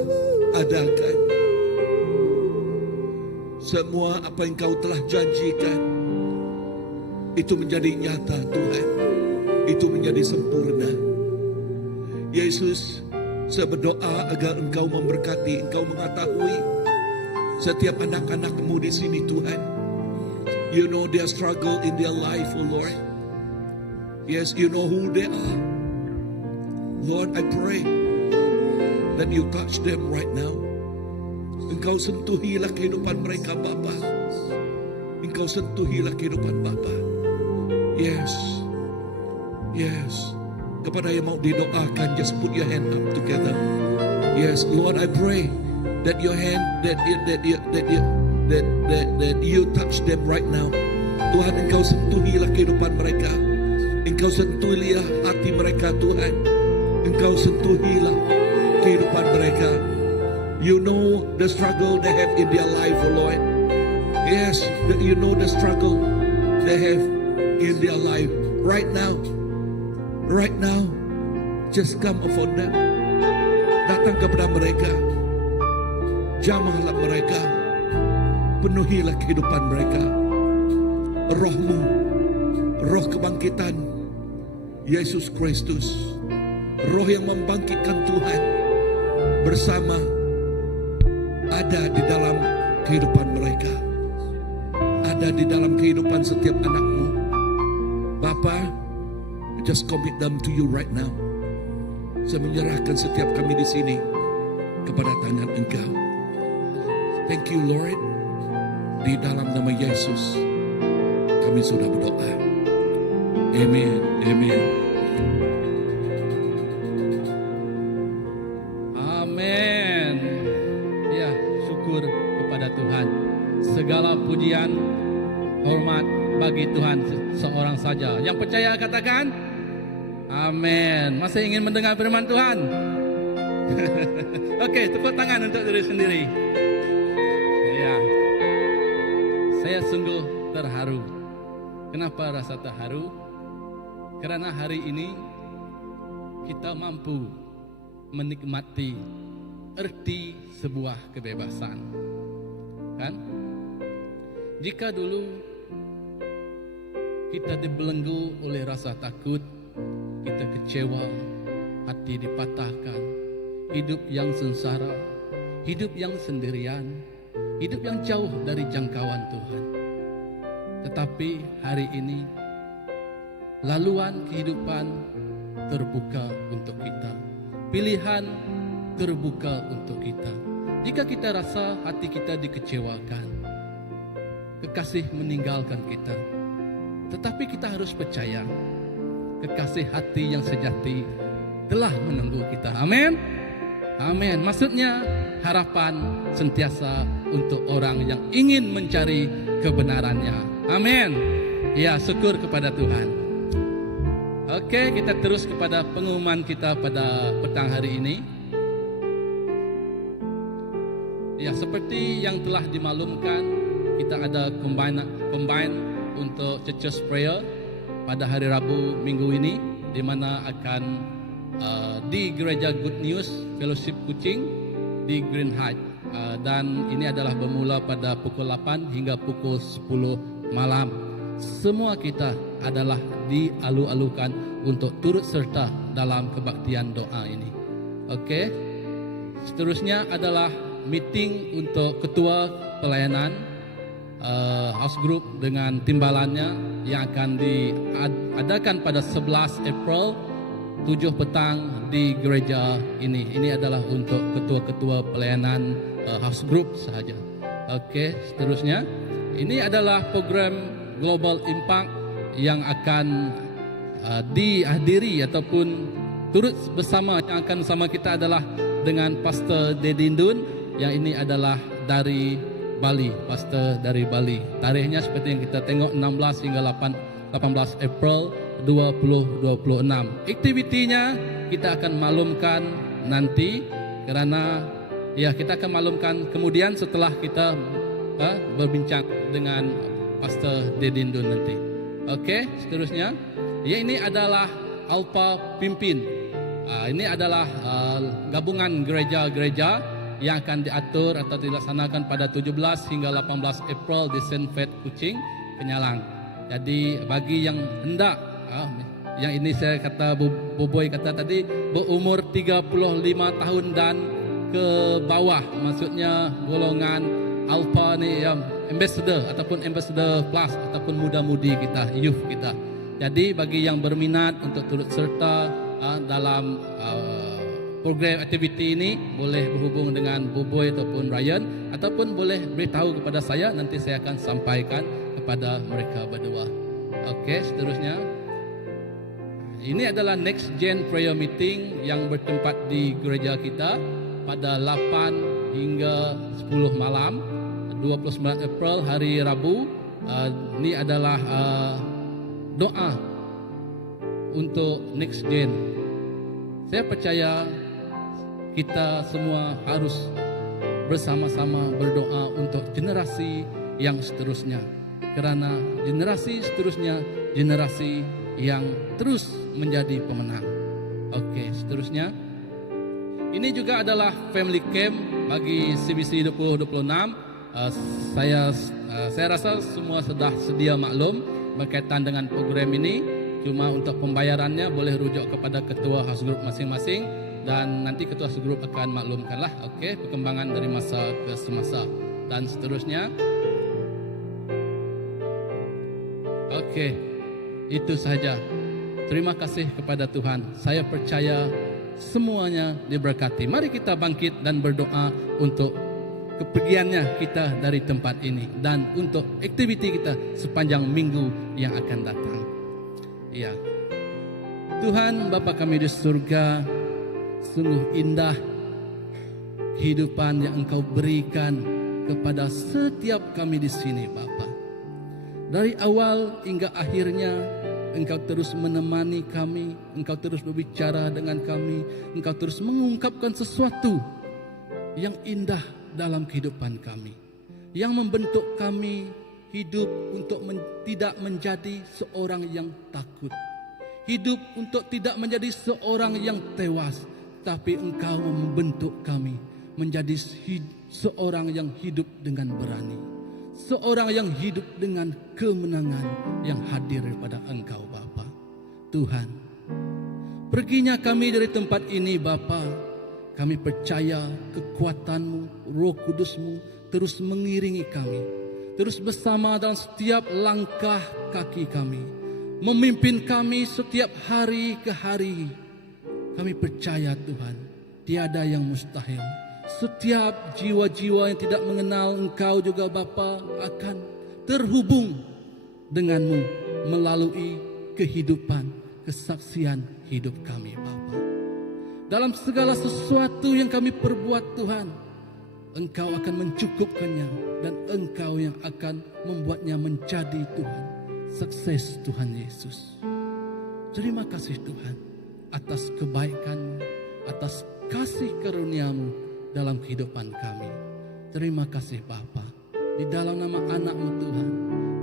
adakan. Semua apa yang Engkau telah janjikan, itu menjadi nyata Tuhan. Itu menjadi sempurna. Yesus, saya berdoa agar Engkau memberkati, Engkau mengetahui setiap anak-anak-Mu di sini Tuhan. You know their struggle in their life, oh Lord. Yes, you know who they are. Lord, I pray that you touch them right now. Engkau sentuhilah kehidupan mereka, Bapa. Engkau sentuhilah kehidupan Bapa. Yes. Yes. Kepada yang mau didoakan, just put your hand up together. Yes, Lord, I pray that your hand, that you touch them right now. Tuhan, Engkau sentuhilah kehidupan mereka. Engkau sentuhilah hati mereka, Tuhan. Engkau sentuhilah kehidupan mereka. You know the struggle they have in their life, oh Lord. Yes, you know the struggle they have in their life right now. Right now, just come upon them. Datang kepada mereka. Jamahlah mereka. Penuhilah kehidupan mereka. Roh-Mu, roh kebangkitan Yesus Kristus, roh yang membangkitkan Tuhan bersama ada di dalam kehidupan mereka. Ada di dalam kehidupan setiap anak-Mu. Bapa, just commit them to you right now. Saya menyerahkan setiap kami di sini kepada tangan Engkau. Thank you, Lord. Di dalam nama Yesus kami sudah berdoa. Amen. Amen. Amin. Ya, syukur kepada Tuhan. Segala pujian, hormat bagi Tuhan seorang saja. Yang percaya katakan amin. Masih ingin mendengar firman Tuhan? Oke, tepuk tangan untuk diri sendiri. Ya, saya sungguh terharu. Kenapa rasa terharu? Karena hari ini kita mampu menikmati erti sebuah kebebasan. Kan? Jika dulu kita dibelenggu oleh rasa takut, kita kecewa, hati dipatahkan, hidup yang sengsara, hidup yang sendirian, hidup yang jauh dari jangkauan Tuhan. Tetapi hari ini laluan kehidupan terbuka untuk kita. Pilihan terbuka untuk kita. Jika kita rasa hati kita dikecewakan, kekasih meninggalkan kita, tetapi kita harus percaya kekasih hati yang sejati telah menunggu kita. Amin. Amin. Maksudnya harapan sentiasa untuk orang yang ingin mencari kebenarannya. Amin. Ya, syukur kepada Tuhan. Oke, kita terus kepada pengumuman kita pada petang hari ini. Ya, seperti yang telah dimaklumkan, kita ada combine untuk church prayer pada hari Rabu minggu ini, di mana akan di Gereja Good News Fellowship Kuching di Green Heights, dan ini adalah bermula pada pukul 8 hingga pukul 10 malam. Semua kita adalah dialu-alukan untuk turut serta dalam kebaktian doa ini. Oke. Seterusnya adalah meeting untuk ketua pelayanan house group dengan timbalannya yang akan diadakan pada 11 April 7 petang di gereja ini. Ini adalah untuk ketua-ketua pelayanan house group sahaja. Oke, seterusnya ini adalah program Global Impact yang akan dihadiri ataupun turut bersama, yang akan bersama kita adalah dengan Pastor Dedindun, yang ini adalah dari Bali, pastor dari Bali. Tarikhnya seperti yang kita tengok 16 hingga 18 April 2026. Aktivitinya kita akan maklumkan nanti, kerana ya kita akan maklumkan kemudian setelah kita berbincang dengan Pastor Dedindun nanti. Oke, seterusnya ya, ini adalah Alpha Pimpin Ini adalah gabungan gereja-gereja yang akan diatur atau dilaksanakan pada 17 hingga 18 April di St. Faith Kuching, Penyalang. Jadi bagi yang hendak, yang ini saya kata Bu Boy kata tadi, berumur 35 tahun dan ke bawah, maksudnya golongan alpha ni, ambassador ataupun ambassador plus ataupun muda-mudi kita, youth kita. Jadi bagi yang berminat untuk turut serta dalam program aktiviti ini, boleh berhubung dengan Bu Boy ataupun Ryan, ataupun boleh beritahu kepada saya, nanti saya akan sampaikan kepada mereka berdua. Okey, seterusnya ini adalah Next Gen Prayer Meeting yang bertempat di gereja kita pada 8 hingga 10 malam 29 April hari Rabu. Ini adalah doa untuk Next Gen. Saya percaya kita semua harus bersama-sama berdoa untuk generasi yang seterusnya, kerana generasi seterusnya generasi yang terus menjadi pemenang. Okey, seterusnya ini juga adalah family camp bagi CBC 2026. Saya rasa semua sudah sedia maklum berkaitan dengan program ini. Cuma untuk pembayarannya boleh rujuk kepada ketua house group masing-masing, dan nanti ketua house group akan maklumkanlah. Okey, perkembangan dari masa ke semasa dan seterusnya. Okey, itu sahaja. Terima kasih kepada Tuhan. Saya percaya semuanya diberkati. Mari kita bangkit dan berdoa untuk kepergiannya kita dari tempat ini dan untuk aktiviti kita sepanjang minggu yang akan datang. Ya, Tuhan Bapa kami di surga, sungguh indah kehidupan yang Engkau berikan kepada setiap kami di sini, Bapa. Dari awal hingga akhirnya Engkau terus menemani kami, Engkau terus berbicara dengan kami, Engkau terus mengungkapkan sesuatu yang indah dalam kehidupan kami, yang membentuk kami hidup untuk tidak menjadi seorang yang takut, hidup untuk tidak menjadi seorang yang tewas, tapi Engkau membentuk kami menjadi seorang yang hidup dengan berani, seorang yang hidup dengan kemenangan yang hadir daripada Engkau, Bapa. Tuhan, perginya kami dari tempat ini, Bapa, kami percaya kekuatan-Mu, Roh Kudus-Mu terus mengiringi kami, terus bersama dalam setiap langkah kaki kami, memimpin kami setiap hari ke hari. Kami percaya Tuhan, tiada yang mustahil. Setiap jiwa-jiwa yang tidak mengenal Engkau juga, Bapa, akan terhubung dengan-Mu melalui kehidupan, kesaksian hidup kami, Bapa. Dalam segala sesuatu yang kami perbuat, Tuhan, Engkau akan mencukupkannya dan Engkau yang akan membuatnya menjadi, Tuhan, sukses, Tuhan Yesus. Terima kasih Tuhan atas kebaikan-Mu, atas kasih karunia-Mu dalam kehidupan kami. Terima kasih Bapa. Di dalam nama anak-Mu Tuhan,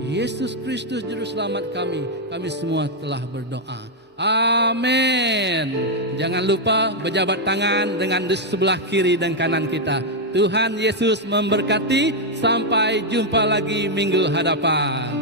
Yesus Kristus Juru Selamat kami semua telah berdoa. Amin. Jangan lupa berjabat tangan dengan di sebelah kiri dan kanan kita. Tuhan Yesus memberkati. Sampai jumpa lagi minggu hadapan.